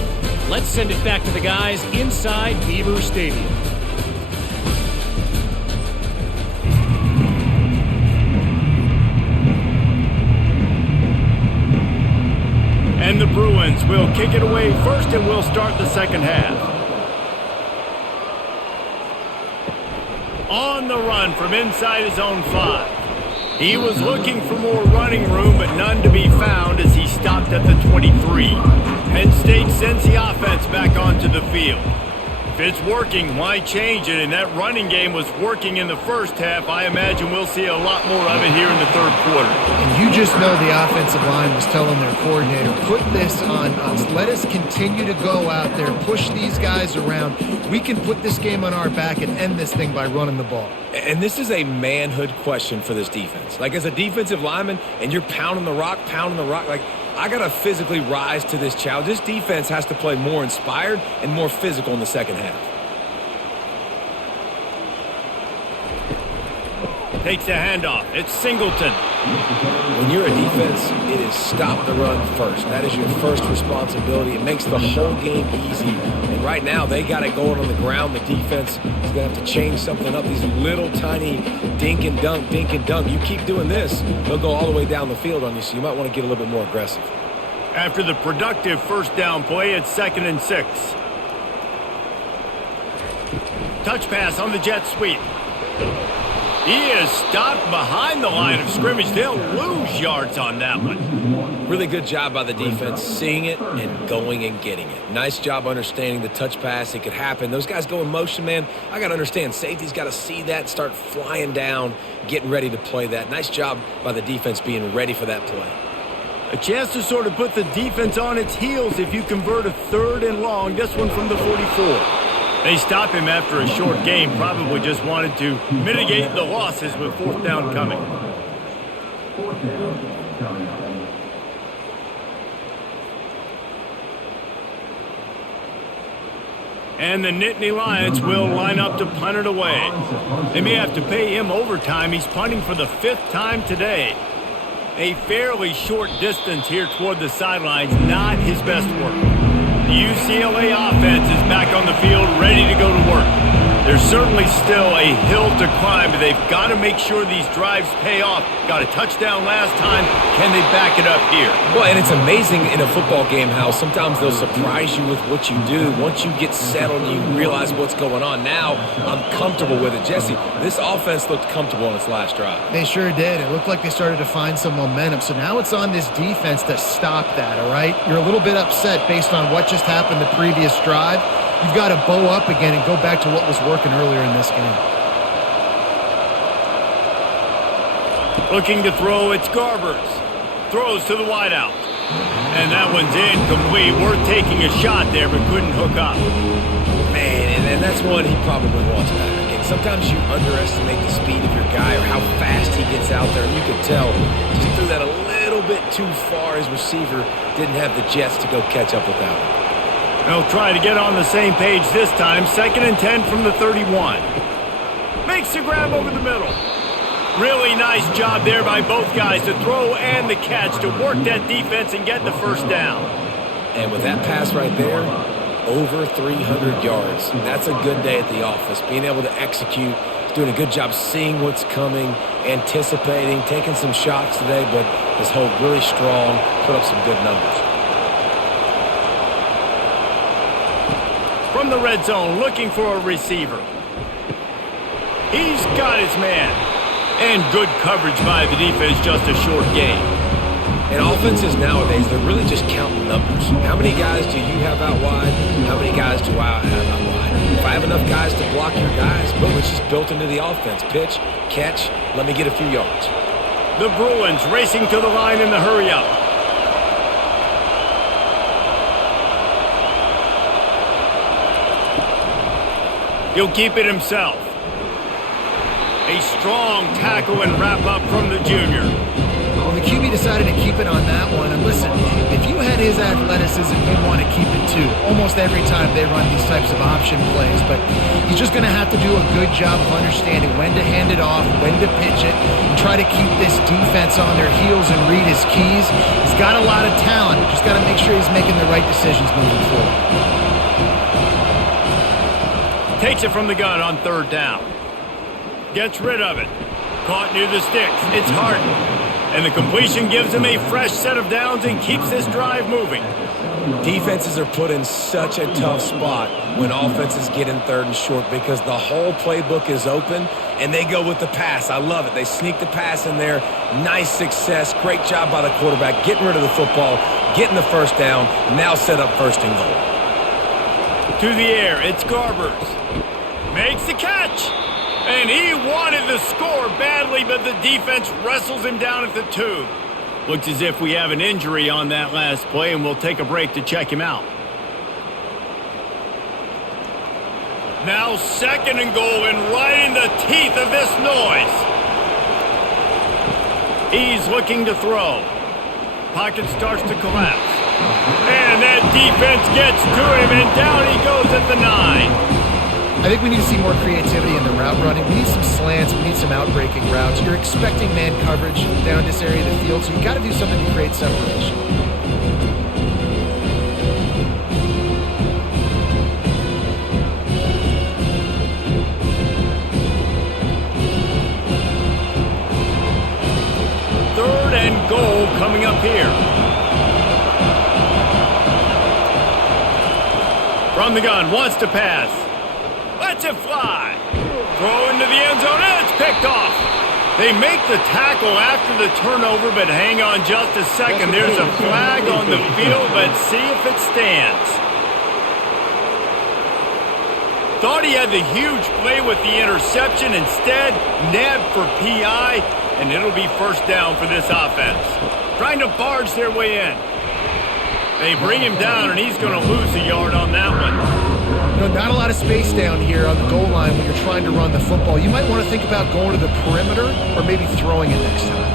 Let's send it back to the guys inside Beaver Stadium. And the Bruins will kick it away first, and we'll start the second half. On the run from inside his own 5. He was looking for more running room, but none to be found as he stopped at the 23. Penn State sends the offense back onto the field. If it's working, why change it? And that running game was working in the first half. I imagine we'll see a lot more of it here in the third quarter. And you just know the offensive line was telling their coordinator, put this on us. Let us continue to go out there, push these guys around. We can put this game on our back and end this thing by running the ball. And this is a manhood question for this defense. Like, as a defensive lineman, and you're pounding the rock, like, I got to physically rise to this challenge. This defense has to play more inspired and more physical in the second half. Takes the handoff. It's Singleton. When you're a defense, it is stop the run first. That is your first responsibility. It makes the whole game easy. And right now, they got it going on the ground. The defense is going to have to change something up. These little tiny dink and dunk. You keep doing this, they'll go all the way down the field on you, so you might want to get a little bit more aggressive. After the productive first down play, it's 2nd and 6. Touch pass on the jet sweep. He is stopped behind the line of scrimmage. They'll lose yards on that one. Really good job by the defense, seeing it and going and getting it. Nice job understanding the touch pass. It could happen. Those guys go in motion, man. I got to understand, safety's got to see that, start flying down, getting ready to play that. Nice job by the defense being ready for that play. A chance to sort of put the defense on its heels if you convert a 3rd and long. This one from the 44. They stop him after a short game. Probably just wanted to mitigate the losses with 4th down coming. And the Nittany Lions will line up to punt it away. They may have to pay him overtime. He's punting for the 5th time today. A fairly short distance here toward the sidelines. Not his best work. The UCLA offense is back on the field, ready to go to work. There's certainly still a hill to climb, but they've got to make sure these drives pay off. Got a touchdown last time. Can they back it up here? Well, and it's amazing in a football game how sometimes they'll surprise you with what you do. Once you get settled and you realize what's going on, now I'm comfortable with it. Jesse, this offense looked comfortable on its last drive. They sure did. It looked like they started to find some momentum. So now it's on this defense to stop that, all right? You're a little bit upset based on what just happened the previous drive. You've got to bow up again and go back to what was working earlier in this game. Looking to throw, it's Garbers. Throws to the wideout. And that one's incomplete. Worth taking a shot there, but couldn't hook up. Man, and that's one he probably wants back. And sometimes you underestimate the speed of your guy or how fast he gets out there. And you could tell just threw that a little bit too far. His receiver didn't have the jets to go catch up with that one. They'll try to get on the same page this time. 2nd and 10 from the 31. Makes the grab over the middle. Really nice job there by both guys to throw and the catch to work that defense and get the first down. And with that pass right there, over 300 yards. That's a good day at the office. Being able to execute, doing a good job seeing what's coming, anticipating, taking some shots today, but his hold really strong, put up some good numbers. From the red zone, looking for a receiver. He's got his man. And good coverage by the defense, just a short game. And offenses nowadays, they're really just counting numbers. How many guys do you have out wide? How many guys do I have out wide? If I have enough guys to block your guys, boom, it's just built into the offense. Pitch, catch, let me get a few yards. The Bruins racing to the line in the hurry-up. He'll keep it himself. A strong tackle and wrap-up from the junior. Well, the QB decided to keep it on that one. And listen, if you had his athleticism, you'd want to keep it too. Almost every time they run these types of option plays. But he's just going to have to do a good job of understanding when to hand it off, when to pitch it, and try to keep this defense on their heels and read his keys. He's got a lot of talent. Just just got to make sure he's making the right decisions moving forward. Takes it from the gun on third down. Gets rid of it. Caught near the sticks. It's Harden. And the completion gives him a fresh set of downs and keeps this drive moving. Defenses are put in such a tough spot when offenses get in third and short because the whole playbook is open and they go with the pass. I love it. They sneak the pass in there. Nice success. Great job by the quarterback getting rid of the football, getting the first down, now set up first and goal. To the air, it's Garbers. Makes the catch. And he wanted the score badly, but the defense wrestles him down at the 2. Looks as if we have an injury on that last play, and we'll take a break to check him out. Now second and goal, and right in the teeth of this noise. He's looking to throw. Pocket starts to collapse. And that defense gets to him, and down he goes at the 9. I think we need to see more creativity in the route running. We need some slants. We need some out-breaking routes. You're expecting man coverage down this area of the field, so you've got to do something to create separation. Third and goal coming up here. From the gun, wants to pass. Lets it fly. Throw into the end zone, and it's picked off. They make the tackle after the turnover, but hang on just a second. There's a flag on the field. Let's see if it stands. Thought he had the huge play with the interception. Instead, nabbed for PI, and it'll be first down for this offense. Trying to barge their way in. They bring him down, and he's going to lose a yard on that one. You know, not a lot of space down here on the goal line when you're trying to run the football. You might want to think about going to the perimeter or maybe throwing it next time.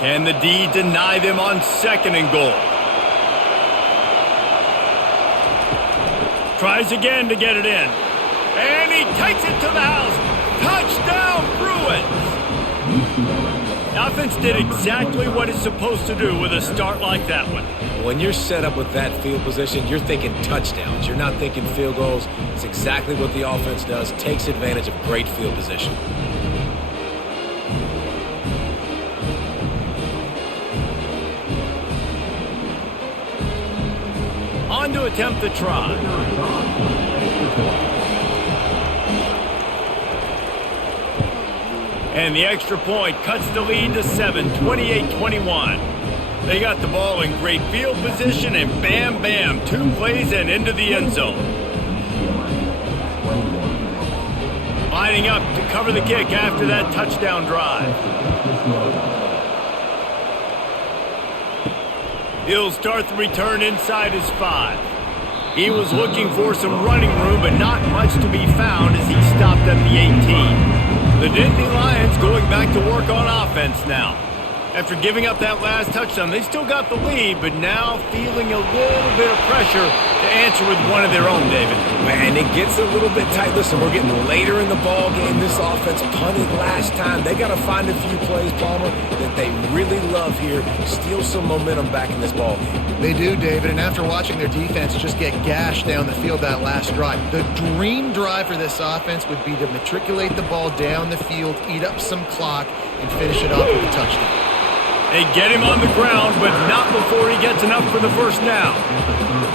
Can the D deny them on second and goal? Tries again to get it in. And he takes it to the house. Touchdown, Bruins! The offense did exactly what it's supposed to do with a start like that one. When you're set up with that field position, you're thinking touchdowns. You're not thinking field goals. It's exactly what the offense does. Takes advantage of great field position. On to attempt the try. And the extra point cuts the lead to 7, 28-21. They got the ball in great field position, and bam, bam, 2 plays and into the end zone. Lining up to cover the kick after that touchdown drive. He'll start the return inside his 5. He was looking for some running room, but not much to be found as he stopped at the 18. The Nittany Lions going back to work on offense now. After giving up that last touchdown, they still got the lead, but now feeling a little bit of pressure to answer with one of their own, David. Man, it gets a little bit tight. Listen, we're getting later in the ball game. This offense punted last time. They got to find a few plays, Palmer, that they really love here. Steal some momentum back in this ball game. They do, David, and after watching their defense just get gashed down the field that last drive, the dream drive for this offense would be to matriculate the ball down the field, eat up some clock, and finish it off with a touchdown. They get him on the ground, but not before he gets enough for the first down.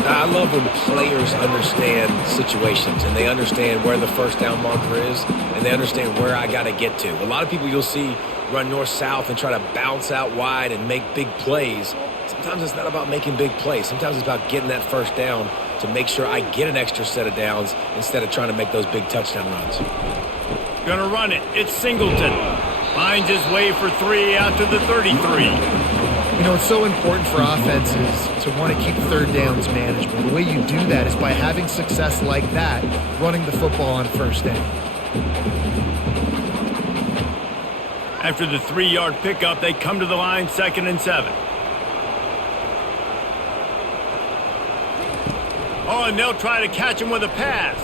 I love when players understand situations and they understand where the first down marker is and they understand where I got to get to. A lot of people you'll see run north-south and try to bounce out wide and make big plays. Sometimes it's not about making big plays. Sometimes it's about getting that first down to make sure I get an extra set of downs instead of trying to make those big touchdown runs. Gonna run it. It's Singleton. Finds his way for 3 out to the 33. You know, it's so important for offenses to want to keep third downs manageable. The way you do that is by having success like that, running the football on first down. After the 3-yard pickup, they come to the line 2nd and 7. Oh, and they'll try to catch him with a pass.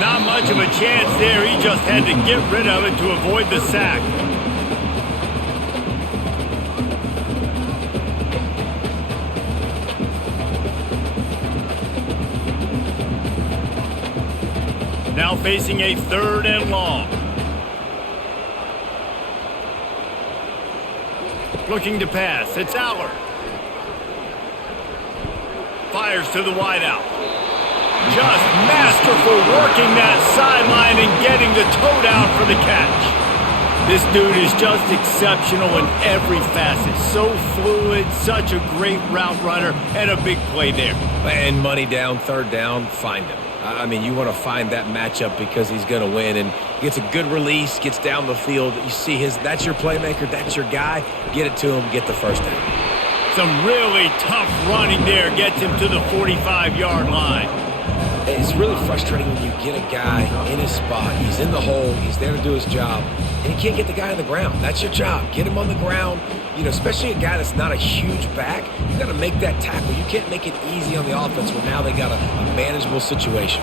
Not much of a chance there. He just had to get rid of it to avoid the sack. Now facing a 3rd and long. Looking to pass. It's Aller. Fires to the wideout. Just masterful working that sideline and getting the toe down for the catch. This dude is just exceptional in every facet. So fluid, such a great route runner, and a big play there. And money down, 3rd down, find him. I mean, you want to find that matchup because he's going to win, and gets a good release, gets down the field. You see that's your playmaker, that's your guy. Get it to him, get the 1st down. Some really tough running there gets him to the 45-yard line. It's really frustrating when you get a guy in his spot. He's in the hole. He's there to do his job, and you can't get the guy on the ground. That's your job. Get him on the ground. You know, especially a guy that's not a huge back. You got to make that tackle. You can't make it easy on the offense when now they got a manageable situation.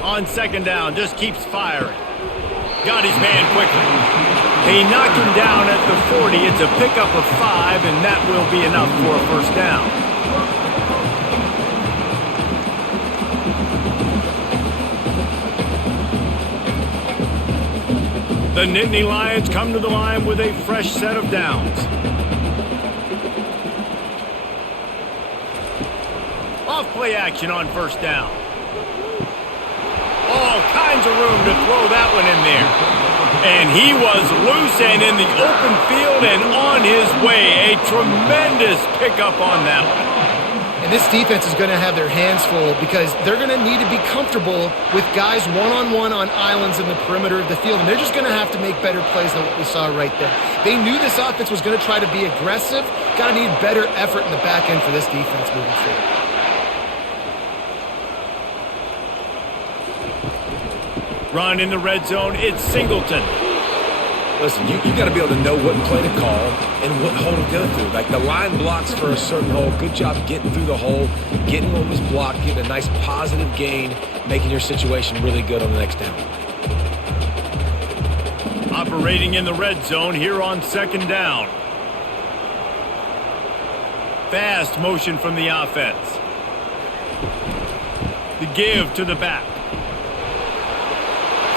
On 2nd down, just keeps firing. Got his man quickly. They knock him down at the 40. It's a pickup of 5, and that will be enough for a 1st down. The Nittany Lions come to the line with a fresh set of downs. Off play action on 1st down. All kinds of room to throw that one in there. And he was loose and in the open field and on his way. A tremendous pickup on that one. And this defense is going to have their hands full because they're going to need to be comfortable with guys one-on-one on islands in the perimeter of the field. And they're just going to have to make better plays than what we saw right there. They knew this offense was going to try to be aggressive. Got to need better effort in the back end for this defense moving forward. Run in the red zone. It's Singleton. Listen, you got to be able to know what play to call and what hole to go through. Like the line blocks for a certain hole. Good job getting through the hole, getting what was blocked, getting a nice positive gain, making your situation really good on the next down. Operating in the red zone here on 2nd down. Fast motion from the offense. The give to the back.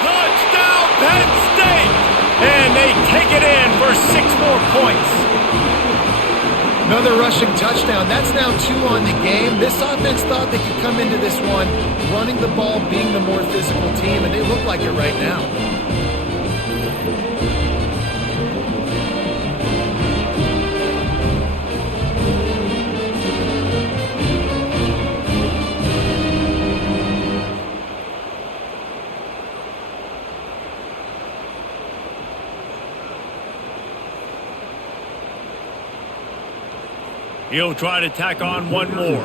Touchdown, Penn State! And they take it in for 6 more points. Another rushing touchdown. That's now 2 on the game. This offense thought they could come into this one running the ball, being the more physical team, and they look like it right now. He'll try to tack on one more.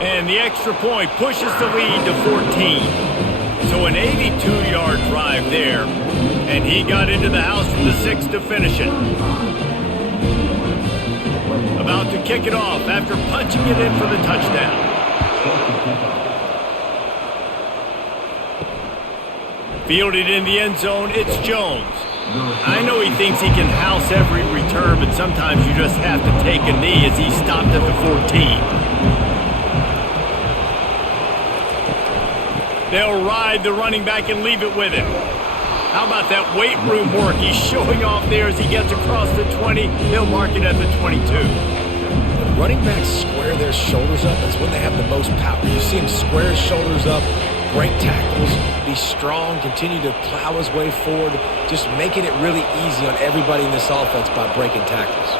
And the extra point pushes the lead to 14. So an 82-yard drive there. And he got into the house for the 6 to finish it. About to kick it off after punching it in for the touchdown. Fielded in the end zone, it's Jones. I know he thinks he can house every return, but sometimes you just have to take a knee as he stopped at the 14. They'll ride the running back and leave it with him. How about that weight room work he's showing off there as he gets across the 20? They'll mark it at the 22. When running backs square their shoulders up, that's when they have the most power. You see him square his shoulders up, break tackles, be strong, continue to plow his way forward, just making it really easy on everybody in this offense by breaking tackles.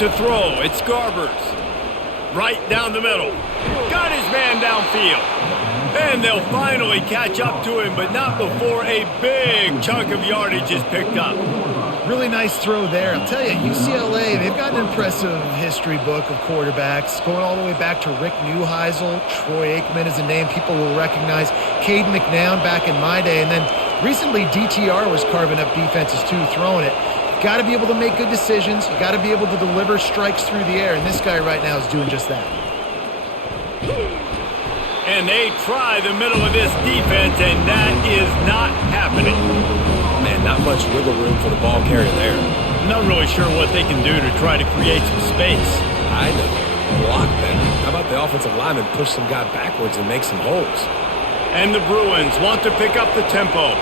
To throw, it's Garbers. Right down the middle. Got his man downfield. And they'll finally catch up to him, but not before a big chunk of yardage is picked up. Really nice throw there. I'll tell you, UCLA, they've got an impressive history book of quarterbacks, going all the way back to Rick Neuheisel. Troy Aikman is a name people will recognize. Cade McNown back in my day. And then Recently, DTR was carving up defenses too, throwing it. You've got to be able to make good decisions. You've got to be able to deliver strikes through the air, and this guy right now is doing just that. And they try the middle of this defense, and that is not happening. Man, not much wiggle room for the ball carrier there. Not really sure what they can do to try to create some space. I know. Block better. How about the offensive lineman push some guy backwards and make some holes? And the Bruins want to pick up the tempo.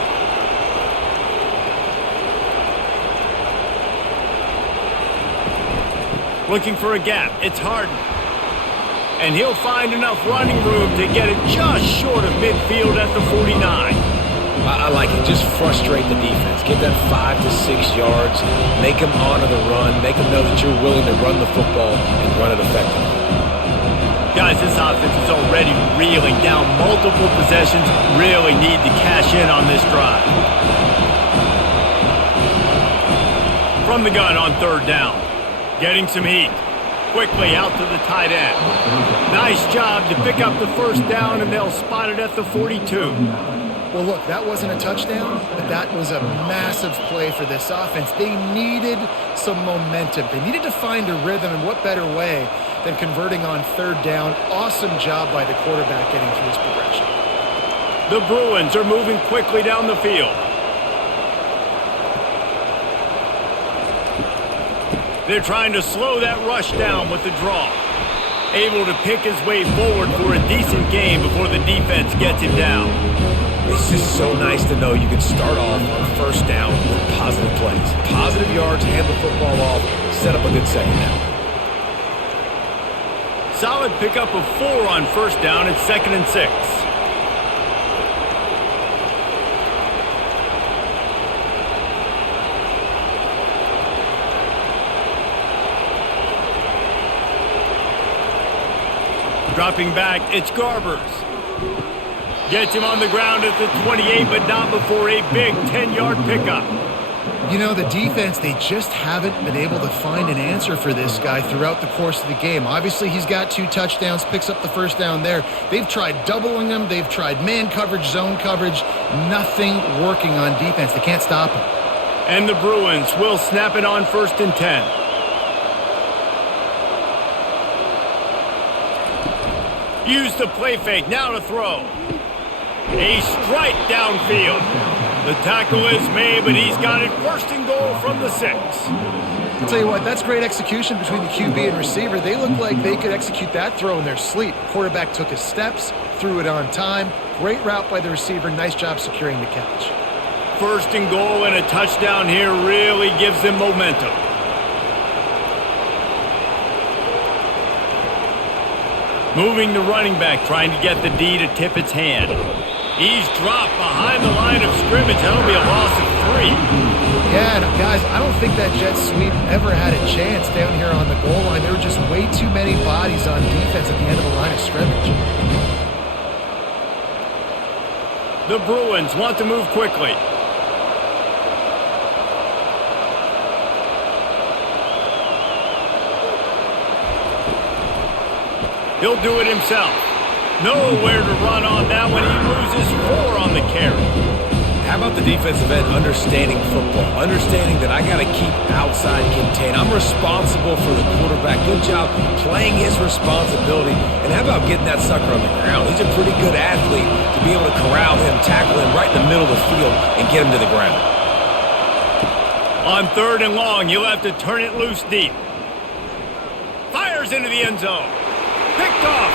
Looking for a gap. It's Harden. And he'll find enough running room to get it just short of midfield at the 49. I like it. Just frustrate the defense. Get that 5 to 6 yards. Make them honor the run. Make them know that you're willing to run the football and run it effectively. Guys, this offense is already reeling down multiple possessions. Really need to cash in on this drive. From the gun on third down. Getting some heat. Quickly out to the tight end. Nice job to pick up the first down, and they'll spot it at the 42. Well, look, that wasn't a touchdown, but that was a massive play for this offense. They needed some momentum. They needed to find a rhythm, and what better way than converting on third down. Awesome job by the quarterback getting through his progression. The Bruins are moving quickly down the field. They're trying to slow that rush down with the draw. Able to pick his way forward for a decent game before the defense gets him down. It's just so nice to know you can start off on first down with positive plays. Positive yards, hand the football off, set up a good second down. Solid pickup of 4 on first down. It's 2nd and 6. Dropping back, it's Garbers. Gets him on the ground at the 28, but not before a big 10-yard pickup. You know, the defense, they just haven't been able to find an answer for this guy throughout the course of the game. Obviously, he's got 2 touchdowns, picks up the first down there. They've tried doubling him. They've tried man coverage, zone coverage. Nothing working on defense. They can't stop him. And the Bruins will snap it on 1st and 10. Use the play fake, now to throw. A strike downfield. The tackle is made, but he's got it 1st and goal from the 6. I'll tell you what, that's great execution between the QB and receiver. They look like they could execute that throw in their sleep. Quarterback took his steps, threw it on time. Great route by the receiver. Nice job securing the catch. 1st and goal and a touchdown here really gives them momentum. Moving the running back, trying to get the D to tip its hand. He's dropped behind the line of scrimmage. That'll be a loss of 3. Yeah, and guys, I don't think that jet sweep ever had a chance down here on the goal line. There were just way too many bodies on defense at the end of the line of scrimmage. The Bruins want to move quickly. He'll do it himself. Nowhere to run on that one. He loses 4 on the carry. How about the defensive end understanding football? Understanding that I got to keep outside contain. I'm responsible for the quarterback. Good job playing his responsibility. And how about getting that sucker on the ground? He's a pretty good athlete to be able to corral him, tackle him right in the middle of the field, and get him to the ground. On 3rd and long, you'll have to turn it loose deep. Fires into the end zone. Picked off.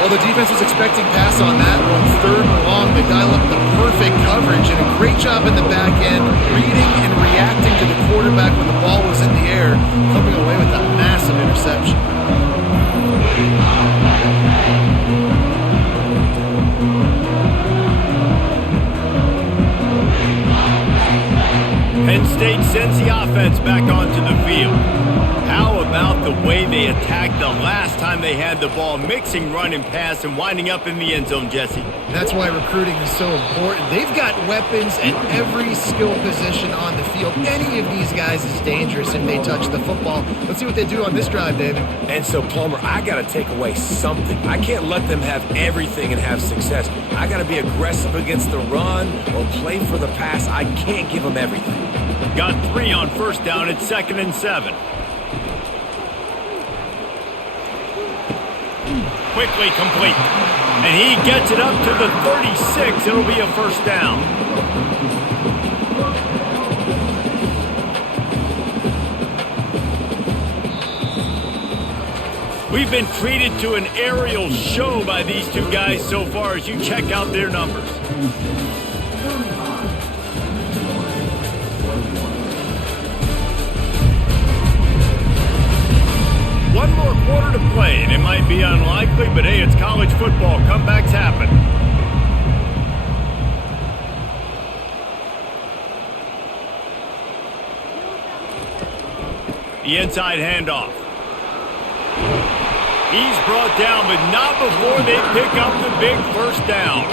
Well, the defense was expecting pass on that one. 3rd and long, they dial up the perfect coverage and a great job in the back end, reading and reacting to the quarterback when the ball was in the air, coming away with a massive interception. Penn State sends the offense back onto the field. How about the way they attacked the last time they had the ball, mixing run and pass and winding up in the end zone, Jesse. That's why recruiting is so important. They've got weapons at every skill position on the field. Any of these guys is dangerous if they touch the football. Let's see what they do on this drive, David. And so, Plummer, I got to take away something. I can't let them have everything and have success. I got to be aggressive against the run or play for the pass. I can't give them everything. Got 3 on first down at 2nd and 7. Quickly complete. And he gets it up to the 36. It'll be a first down. We've been treated to an aerial show by these two guys so far as you check out their numbers. One more quarter to play, and it might be unlikely, but hey, it's college football. Comebacks happen. The inside handoff. He's brought down, but not before they pick up the big first down.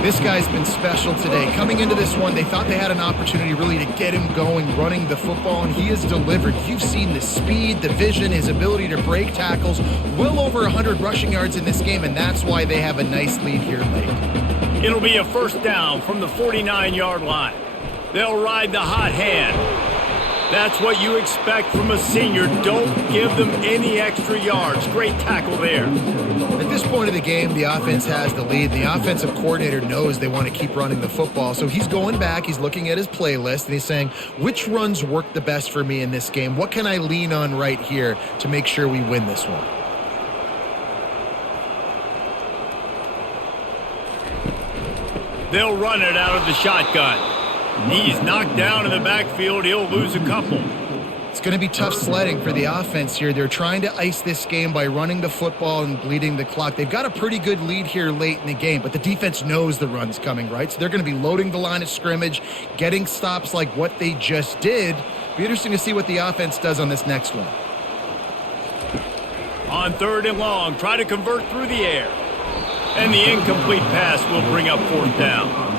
This guy's been special today. Coming into this one, they thought they had an opportunity really to get him going, running the football, and he has delivered. You've seen the speed, the vision, his ability to break tackles. Well over 100 rushing yards in this game, and that's why they have a nice lead here late. It'll be a first down from the 49-yard line. They'll ride the hot hand. That's what you expect from a senior. Don't give them any extra yards. Great tackle there. At this point of the game, the offense has the lead. The offensive coordinator knows they want to keep running the football. So he's going back, he's looking at his playlist, and he's saying, which runs work the best for me in this game? What can I lean on right here to make sure we win this one? They'll run it out of the shotgun. He's knocked down in the backfield. He'll lose a couple. It's going to be tough sledding for the offense here. They're trying to ice this game by running the football and bleeding the clock. They've got a pretty good lead here late in the game, but the defense knows the run's coming, right? So they're going to be loading the line of scrimmage, getting stops like what they just did. Be interesting to see what the offense does on this next one. On 3rd and long, try to convert through the air. And the incomplete pass will bring up 4th down.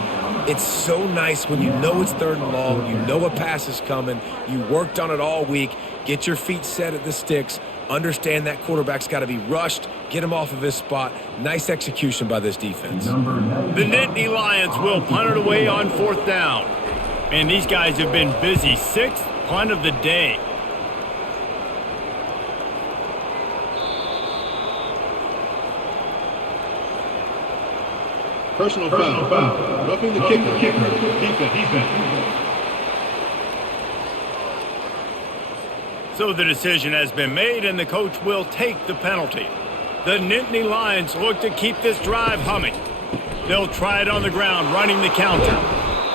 It's so nice when you know it's 3rd and long, you know a pass is coming, you worked on it all week, get your feet set at the sticks, understand that quarterback's got to be rushed, get him off of his spot. Nice execution by this defense. The Nittany Lions will punt it away on 4th down. And these guys have been busy. 6th punt of the day. Personal foul. Roughing the kicker. Defense. So the decision has been made, and the coach will take the penalty. The Nittany Lions look to keep this drive humming. They'll try it on the ground, running the counter.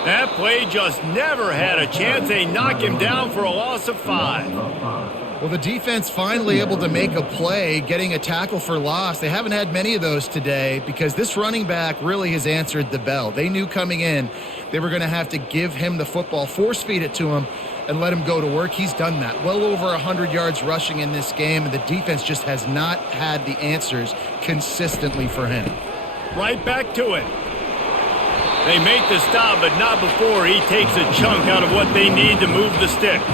That play just never had a chance. They knock him down for a loss of 5. Well, the defense finally able to make a play, getting a tackle for loss. They haven't had many of those today because this running back really has answered the bell. They knew coming in they were going to have to give him the football, force feed it to him, and let him go to work. He's done that. Well over 100 yards rushing in this game, and the defense just has not had the answers consistently for him. Right back to it. They make the stop, but not before he takes a chunk out of what they need to move the sticks.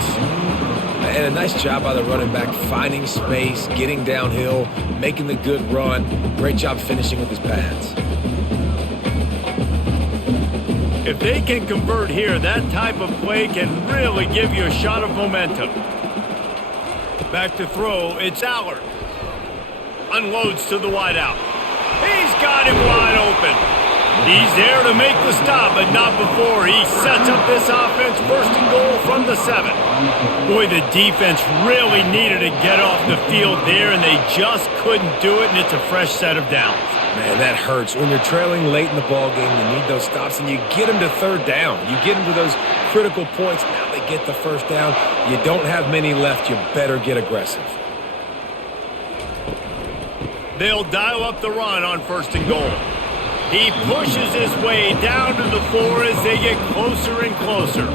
And a nice job by the running back, finding space, getting downhill, making the good run. Great job finishing with his pads. If they can convert here, that type of play can really give you a shot of momentum. Back to throw, it's Allard. Unloads to the wideout. He's got him wide open. He's there to make the stop, but not before he sets up this offense. 1st and goal from the 7. Boy, the defense really needed to get off the field there, and they just couldn't do it, and it's a fresh set of downs. Man, that hurts. When you're trailing late in the ball game, you need those stops, and you get them to 3rd down. You get them to those critical points. Now they get the 1st down. You don't have many left. You better get aggressive. They'll dial up the run on 1st and goal. He pushes his way down to the 4 as they get closer and closer.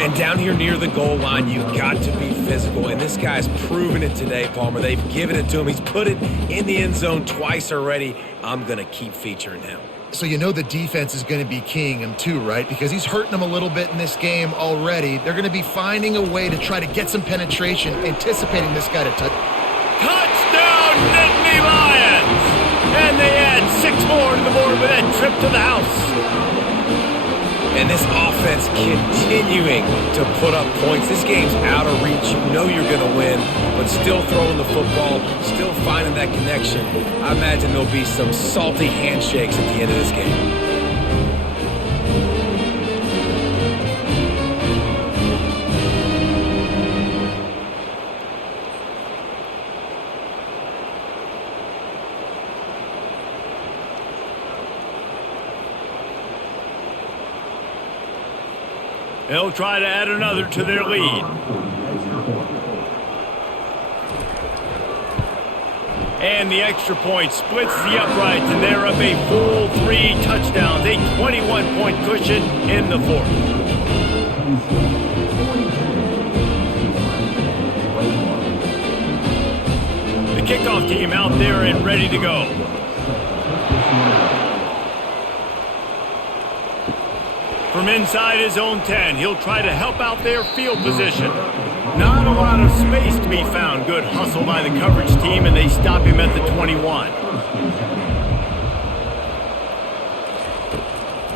And down here near the goal line, you got to be physical. And this guy's proven it today, Palmer. They've given it to him. He's put it in the end zone twice already. I'm going to keep featuring him. So you know the defense is going to be keying him too, right? Because he's hurting them a little bit in this game already. They're going to be finding a way to try to get some penetration, anticipating this guy to touch. Touchdown, Nittany Lions! And they add 6 more to the board with that trip to the house. And this offense continuing to put up points. This game's out of reach. You know you're going to win, but still throwing the football, still finding that connection. I imagine there'll be some salty handshakes at the end of this game. They'll try to add another to their lead. And the extra point splits the uprights, and they're up a full 3 touchdowns, a 21-point cushion in the fourth. The kickoff team out there and ready to go. From inside his own 10, he'll try to help out their field position. Not a lot of space to be found. Good hustle by the coverage team, and they stop him at the 21.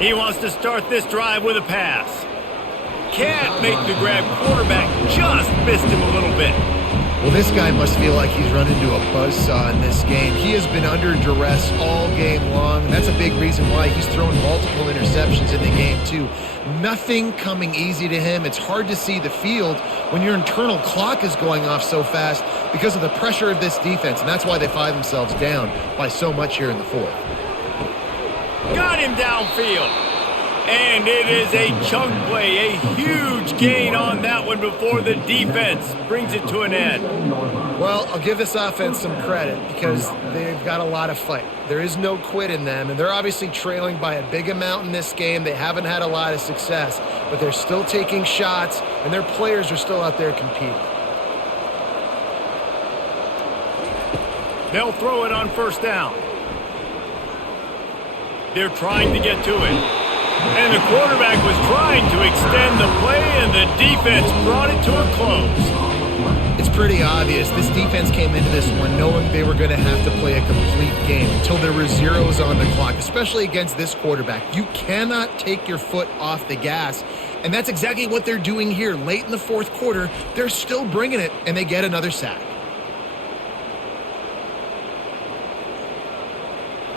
He wants to start this drive with a pass. Can't make the grab. Quarterback just missed him a little bit. Well, this guy must feel like he's run into a buzzsaw in this game. He has been under duress all game long, and that's a big reason why he's thrown multiple interceptions in the game, too. Nothing coming easy to him. It's hard to see the field when your internal clock is going off so fast because of the pressure of this defense, and that's why they find themselves down by so much here in the fourth. Got him downfield. And it is a chunk play, a huge gain on that one before the defense brings it to an end. Well, I'll give this offense some credit because they've got a lot of fight. There is no quit in them, and they're obviously trailing by a big amount in this game. They haven't had a lot of success, but they're still taking shots, and their players are still out there competing. They'll throw it on first down. They're trying to get to it. And the quarterback was trying to extend the play, and the defense brought it to a close. It's pretty obvious. This defense came into this one knowing they were going to have to play a complete game until there were zeros on the clock, especially against this quarterback. You cannot take your foot off the gas, and that's exactly what they're doing here. Late in the fourth quarter, they're still bringing it, and they get another sack.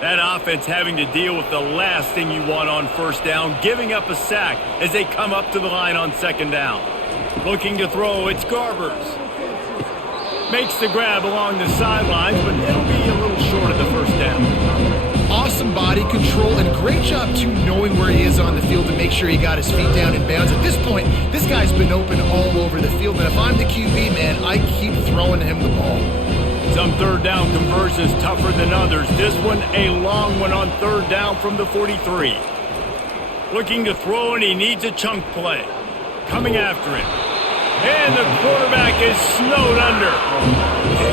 That offense having to deal with the last thing you want on first down, giving up a sack as they come up to the line on second down. Looking to throw, it's Garbers. Makes the grab along the sidelines, but it'll be a little short of the first down. Awesome body control and great job, too, knowing where he is on the field to make sure he got his feet down in bounds. At this point, this guy's been open all over the field, and if I'm the QB, man, I keep throwing him the ball. Some third down conversions tougher than others. This one, a long one on third down from the 43. Looking to throw, and he needs a chunk play. Coming after him. And the quarterback is snowed under.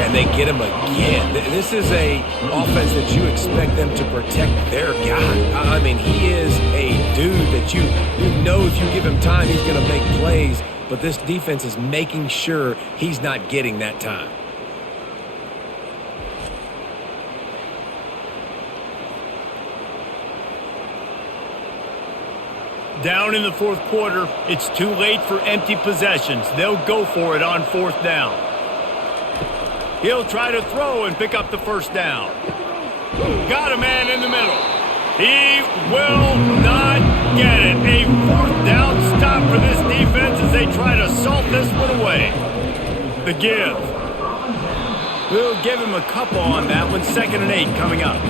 And they get him again. This is a offense that you expect them to protect their guy. I mean, he is a dude that you know if you give him time, he's going to make plays. But this defense is making sure he's not getting that time. Down in the fourth quarter, it's too late for empty possessions. They'll go for it on fourth down. He'll try to throw and pick up the first down. Got a man in the middle. He will not get it. A fourth down stop for this defense as they try to salt this one away. The give. We'll give him a couple on that one. 2nd and 8 coming up.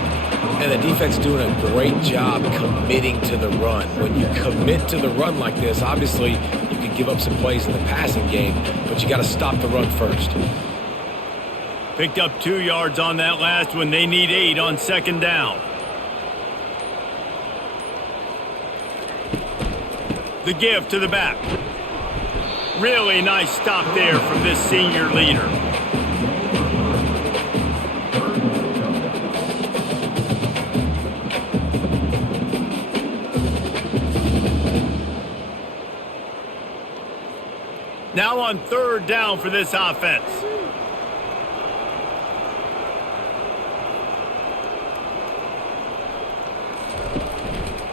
And the defense doing a great job committing to the run. When you commit to the run like this, obviously you can give up some plays in the passing game, but you got to stop the run first. Picked up 2 yards on that last one. They need 8 on second down. The give to the back. Really nice stop there from this senior leader. Now on third down for this offense.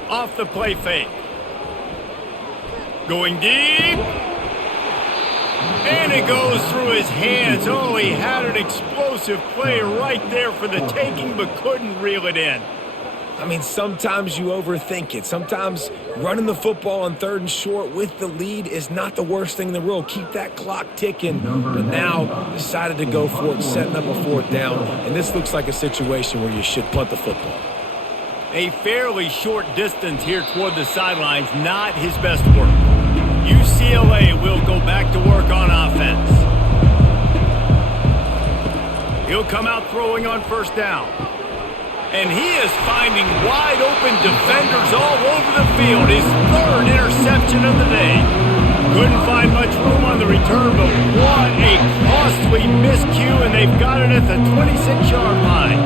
Off the play fake. Going deep. And it goes through his hands. Oh, he had an explosive play right there for the taking, but couldn't reel it in. I mean, sometimes you overthink it. Sometimes running the football on third and short with the lead is not the worst thing in the world. Keep that clock ticking. But now decided to go for it, setting up a fourth down. And this looks like a situation where you should punt the football. A fairly short distance here toward the sidelines, not his best work. UCLA will go back to work on offense. He'll come out throwing on first down. And he is finding wide open defenders all over the field. His third interception of the day. Couldn't find much room on the return, but what a costly miscue, and they've got it at the 26-yard line.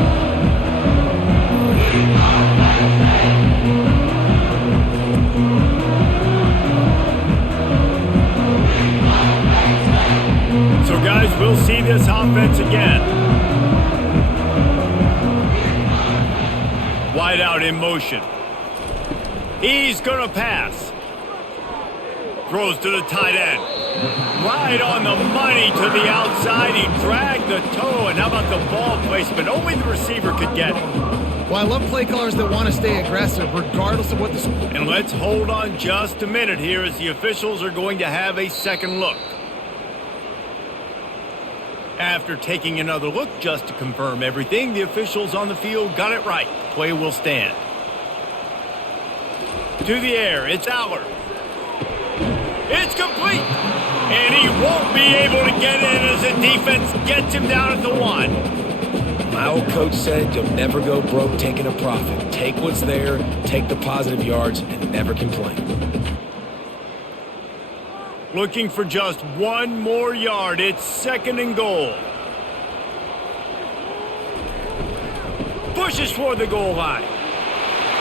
So guys, we'll see this offense again. Wide out in motion. He's going to pass. Throws to the tight end. Right on the money to the outside. He dragged the toe, and how about the ball placement? Only the receiver could get it. Well, I love play callers that want to stay aggressive regardless of what the score. And let's hold on just a minute here as the officials are going to have a second look. After taking another look just to confirm everything, the officials on the field got it right. Play will stand. To the air, it's Allard. It's complete. And he won't be able to get in as the defense gets him down at the 1. My old coach said you'll never go broke taking a profit. Take what's there, take the positive yards, and never complain. Looking for just one more yard. It's second and goal. Pushes toward the goal line.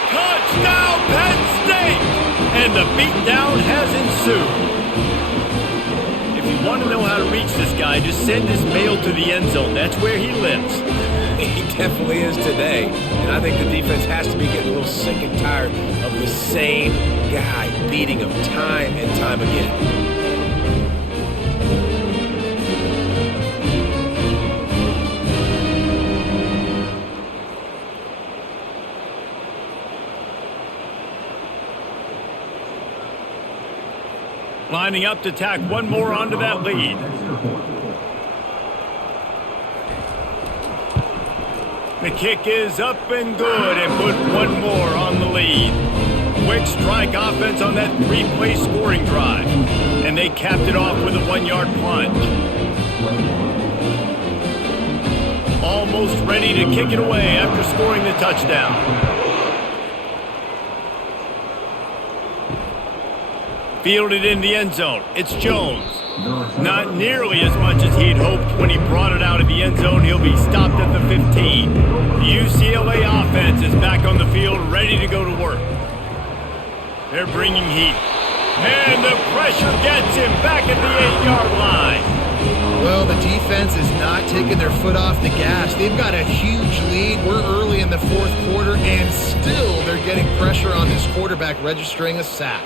Touchdown, Penn State! And the beatdown has ensued. If you want to know how to reach this guy, just send his mail to the end zone. That's where he lives. He definitely is today. And I think the defense has to be getting a little sick and tired of the same guy beating him time and time again. Lining up to tack one more onto that lead. The kick is up and good, and put one more on the lead. Quick strike offense on that 3-play scoring drive. And they capped it off with a 1-yard plunge. Almost ready to kick it away after scoring the touchdown. Fielded in the end zone. It's Jones. Not nearly as much as he'd hoped when he brought it out of the end zone. He'll be stopped at the 15. The UCLA offense is back on the field, ready to go to work. They're bringing heat. And the pressure gets him back at the 8-yard line. Well, the defense is not taking their foot off the gas. They've got a huge lead. We're early in the fourth quarter, and still they're getting pressure on this quarterback, registering a sack.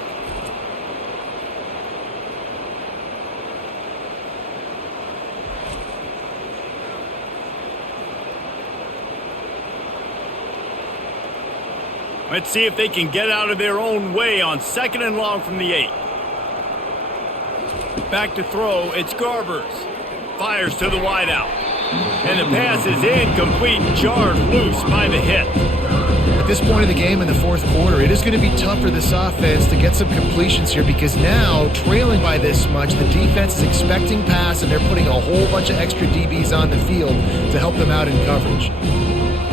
Let's see if they can get out of their own way on second and long from the 8. Back to throw, it's Garbers. Fires to the wideout. And the pass is incomplete, jarred loose by the hit. At this point of the game in the fourth quarter, it is going to be tough for this offense to get some completions here because now, trailing by this much, the defense is expecting pass and they're putting a whole bunch of extra DBs on the field to help them out in coverage.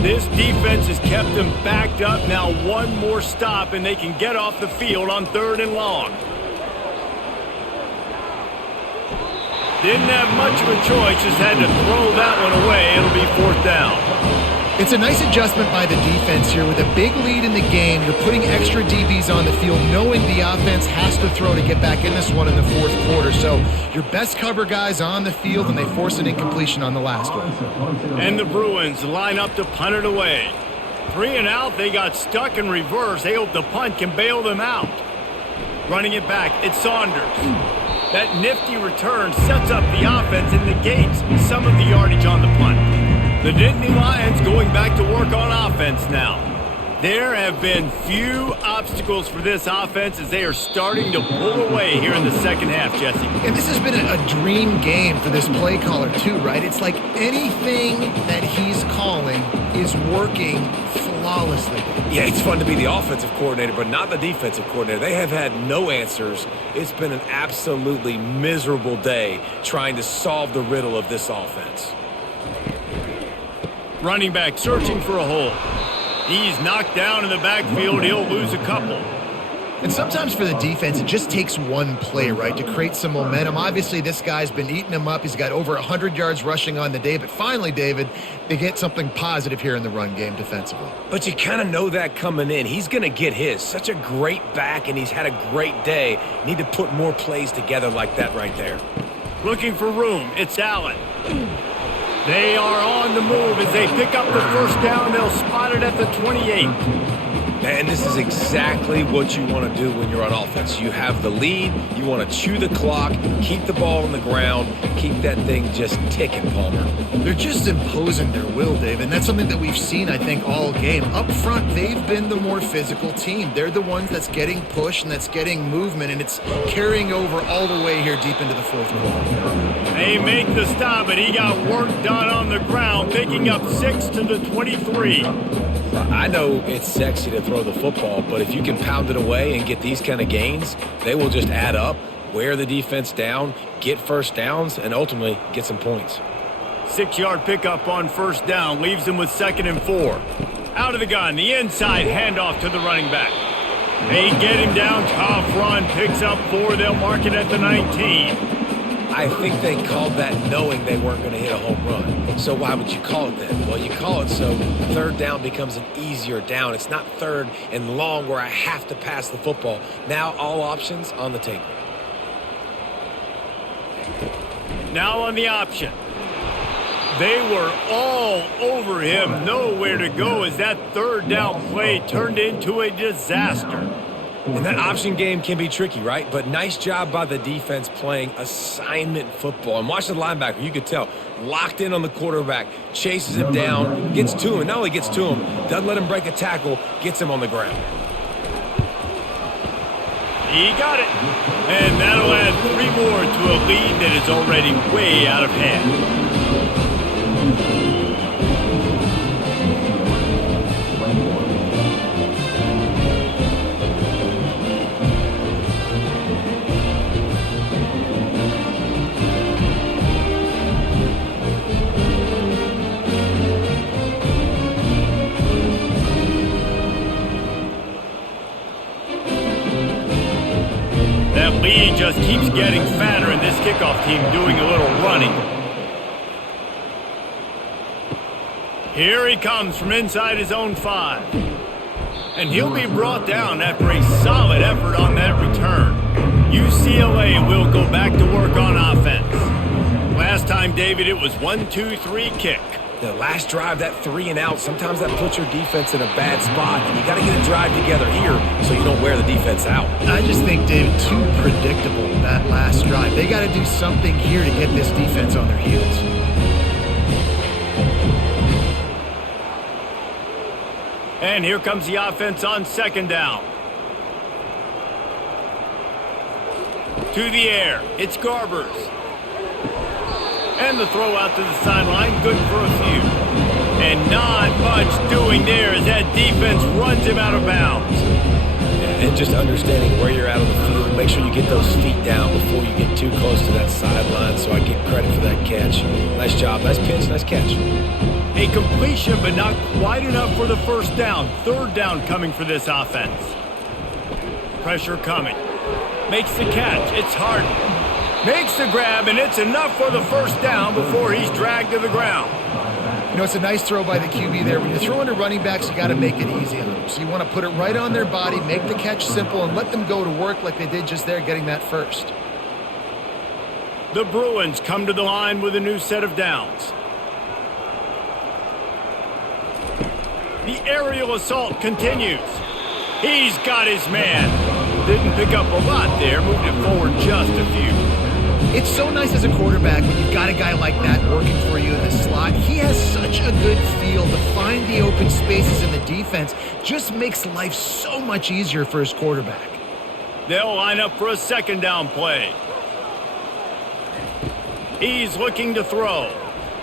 This defense has kept them backed up. Now one more stop and they can get off the field on third and long. Didn't have much of a choice, just had to throw that one away. It'll be 4th down. It's a nice adjustment by the defense here. With a big lead in the game, you're putting extra DBs on the field, knowing the offense has to throw to get back in this one in the 4th quarter. So your best cover guys on the field, and they force an incompletion on the last one. And the Bruins line up to punt it away. 3 and out, they got stuck in reverse. They hope the punt can bail them out. Running it back, it's Saunders. That nifty return sets up the offense and negates some of the yardage on the punt. The Nittany Lions going back to work on offense now. There have been few obstacles for this offense as they are starting to pull away here in the second half, Jesse. And this has been a dream game for this play caller too, right? It's like anything that he's calling is working flawlessly. Yeah, it's fun to be the offensive coordinator, but not the defensive coordinator. They have had no answers. It's been an absolutely miserable day trying to solve the riddle of this offense. Running back searching for a hole. He's knocked down in the backfield. He'll lose a couple. And sometimes for the defense, it just takes one play, right, to create some momentum. Obviously, this guy's been eating him up. He's got over 100 yards rushing on the day. But finally, David, they get something positive here in the run game defensively. But you kind of know that coming in. He's going to get his. Such a great back, and he's had a great day. Need to put more plays together like that right there. Looking for room. It's Allen. They are on the move as they pick up the 1st down. They'll spot it at the 28. And this is exactly what you want to do when you're on offense. You have the lead. You want to chew the clock, keep the ball on the ground, keep that thing just ticking, Palmer. They're just imposing their will, Dave, and that's something that we've seen, I think, all game. Up front, they've been the more physical team. They're the ones that's getting pushed and that's getting movement, and it's carrying over all the way here deep into the 4th quarter. They make the stop, but he got work done on the ground, picking up 6 to the 23. I know it's sexy to throw the football, but if you can pound it away and get these kind of gains, they will just add up, wear the defense down, get 1st downs, and ultimately get some points. 6-yard pickup on 1st down leaves them with 2nd and 4. Out of the gun, the inside handoff to the running back. They get him down, tough run, picks up 4. They'll mark it at the 19. I think they called that knowing they weren't going to hit a home run. So why would you call it then? Well, you call it so 3rd down becomes an easier down. It's not 3rd and long where I have to pass the football. Now all options on the table. Now on the option. They were all over him. Nowhere to go as that 3rd down play turned into a disaster. And that option game can be tricky, right? But nice job by the defense playing assignment football. And watch the linebacker. You could tell. Locked in on the quarterback. Chases him down. Gets to him. And not only gets to him, doesn't let him break a tackle. Gets him on the ground. He got it. And that'll add 3 more to a lead that is already way out of hand. That lead just keeps getting fatter, and this kickoff team doing a little running. Here he comes from inside his own 5. And he'll be brought down after a solid effort on that return. UCLA will go back to work on offense. Last time, David, it was 1-2-3 kick. The last drive, that 3 and out, sometimes that puts your defense in a bad spot, and you got to get a drive together here so you don't wear the defense out. I just think, David, too predictable that last drive. They got to do something here to get this defense on their heels. And here comes the offense on 2nd down. To the air, it's Garbers. And the throw out to the sideline, good for a few. And not much doing there as that defense runs him out of bounds. And just understanding where you're at on the field, make sure you get those feet down before you get too close to that sideline, so I get credit for that catch. Nice job, nice pitch, nice catch. A completion, but not quite enough for the 1st down. 3rd down coming for this offense. Pressure coming. Makes the catch. It's Harden. Makes the grab, and it's enough for the first down before he's dragged to the ground. You know, it's a nice throw by the QB there. When you're throwing to running backs, you got to make it easy on them. So you want to put it right on their body, make the catch simple, and let them go to work like they did just there, getting that first. The Bruins come to the line with a new set of downs. The aerial assault continues. He's got his man. Didn't pick up a lot there, moved it forward just a few. It's so nice as a quarterback when you've got a guy like that working for you in the slot. He has such a good feel to find the open spaces in the defense. Just makes life so much easier for his quarterback. They'll line up for a second down play. He's looking to throw,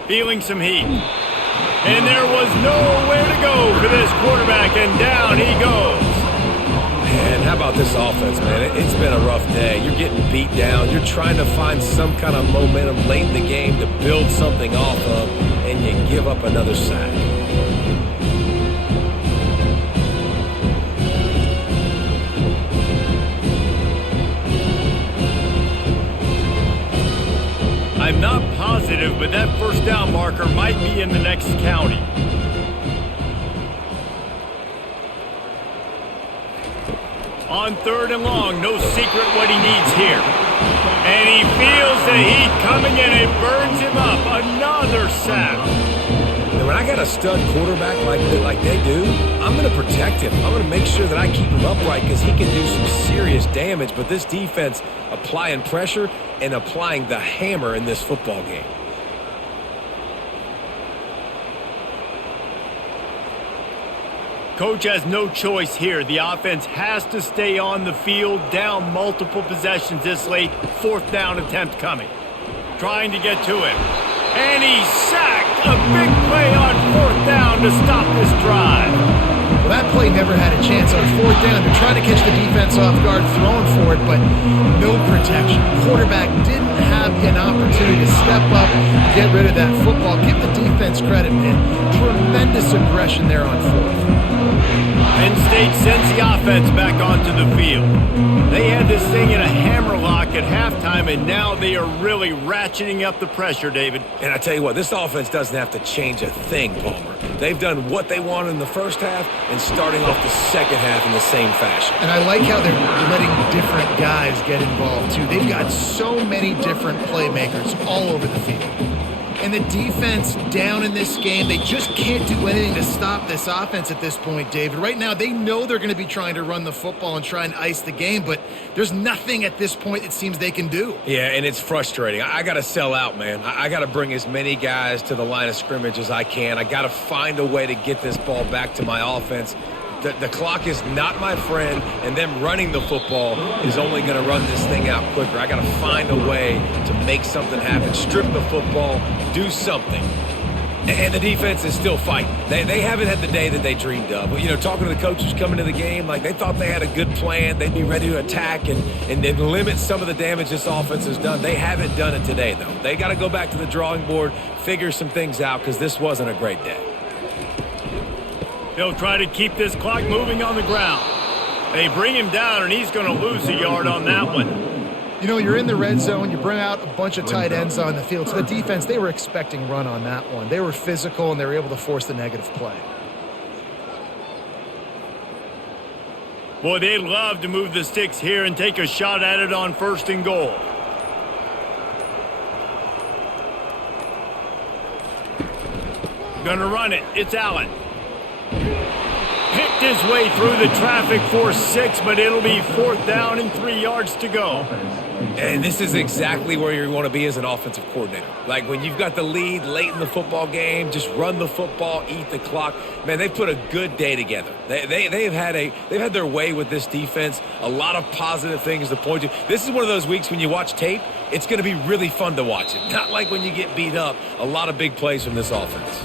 feeling some heat. And there was nowhere to go for this quarterback, and down he goes. Man, how about this offense, man? It's been a rough day. You're getting beat down. You're trying to find some kind of momentum late in the game to build something off of, and you give up another sack. I'm not positive, but that first down marker might be in the next county. On third and long, no secret what he needs here. And he feels the heat coming in. It burns him up. Another sack. And when I got a stud quarterback like they do, I'm going to protect him. I'm going to make sure that I keep him upright because he can do some serious damage. But this defense applying pressure and applying the hammer in this football game. Coach has no choice here. The offense has to stay on the field, down multiple possessions this late. Fourth down attempt coming. Trying to get to him. And he's sacked. A big play on fourth down to stop this drive. Well, that play never had a chance on fourth down. They're trying to catch the defense off guard, throwing for it, but no protection. Quarterback didn't have an opportunity to step up, get rid of that football. Give the defense credit, man. Tremendous aggression there on fourth. Penn State sends the offense back onto the field. They had this thing in a hammerlock at halftime, and now they are really ratcheting up the pressure, David. And I tell you what, this offense doesn't have to change a thing, Palmer. They've done what they wanted in the first half and starting off the second half in the same fashion. And I like how they're letting different guys get involved, too. They've got so many different playmakers all over the field. And the defense down in this game, they just can't do anything to stop this offense at this point, David. Right now, they know they're going to be trying to run the football and try and ice the game, but there's nothing at this point it seems they can do. Yeah, and it's frustrating. I got to sell out, man. I got to bring as many guys to the line of scrimmage as I can. I got to find a way to get this ball back to my offense. The clock is not my friend, and them running the football is only going to run this thing out quicker. I got to find a way to make something happen, strip the football, do something. And the defense is still fighting. They haven't had the day that they dreamed of. You know, talking to the coaches coming to the game, like they thought they had a good plan. They'd be ready to attack and limit some of the damage this offense has done. They haven't done it today, though. They got to go back to the drawing board, figure some things out, because this wasn't a great day. They'll try to keep this clock moving on the ground. They bring him down, and he's going to lose a yard on that one. You know, you're in the red zone. You bring out a bunch of tight ends on the field. So the defense, they were expecting run on that one. They were physical, and they were able to force the negative play. Boy, they'd love to move the sticks here and take a shot at it on first and goal. Gonna run it. It's Allen. Picked his way through the traffic for 6, but it'll be fourth down and 3 yards to go. And this is exactly where you want to be as an offensive coordinator. Like when you've got the lead late in the football game, just run the football, eat the clock. Man, they've put a good day together. They've had their way with this defense. A lot of positive things to point to. This is one of those weeks when you watch tape, it's going to be really fun to watch it. Not like when you get beat up. A lot of big plays from this offense.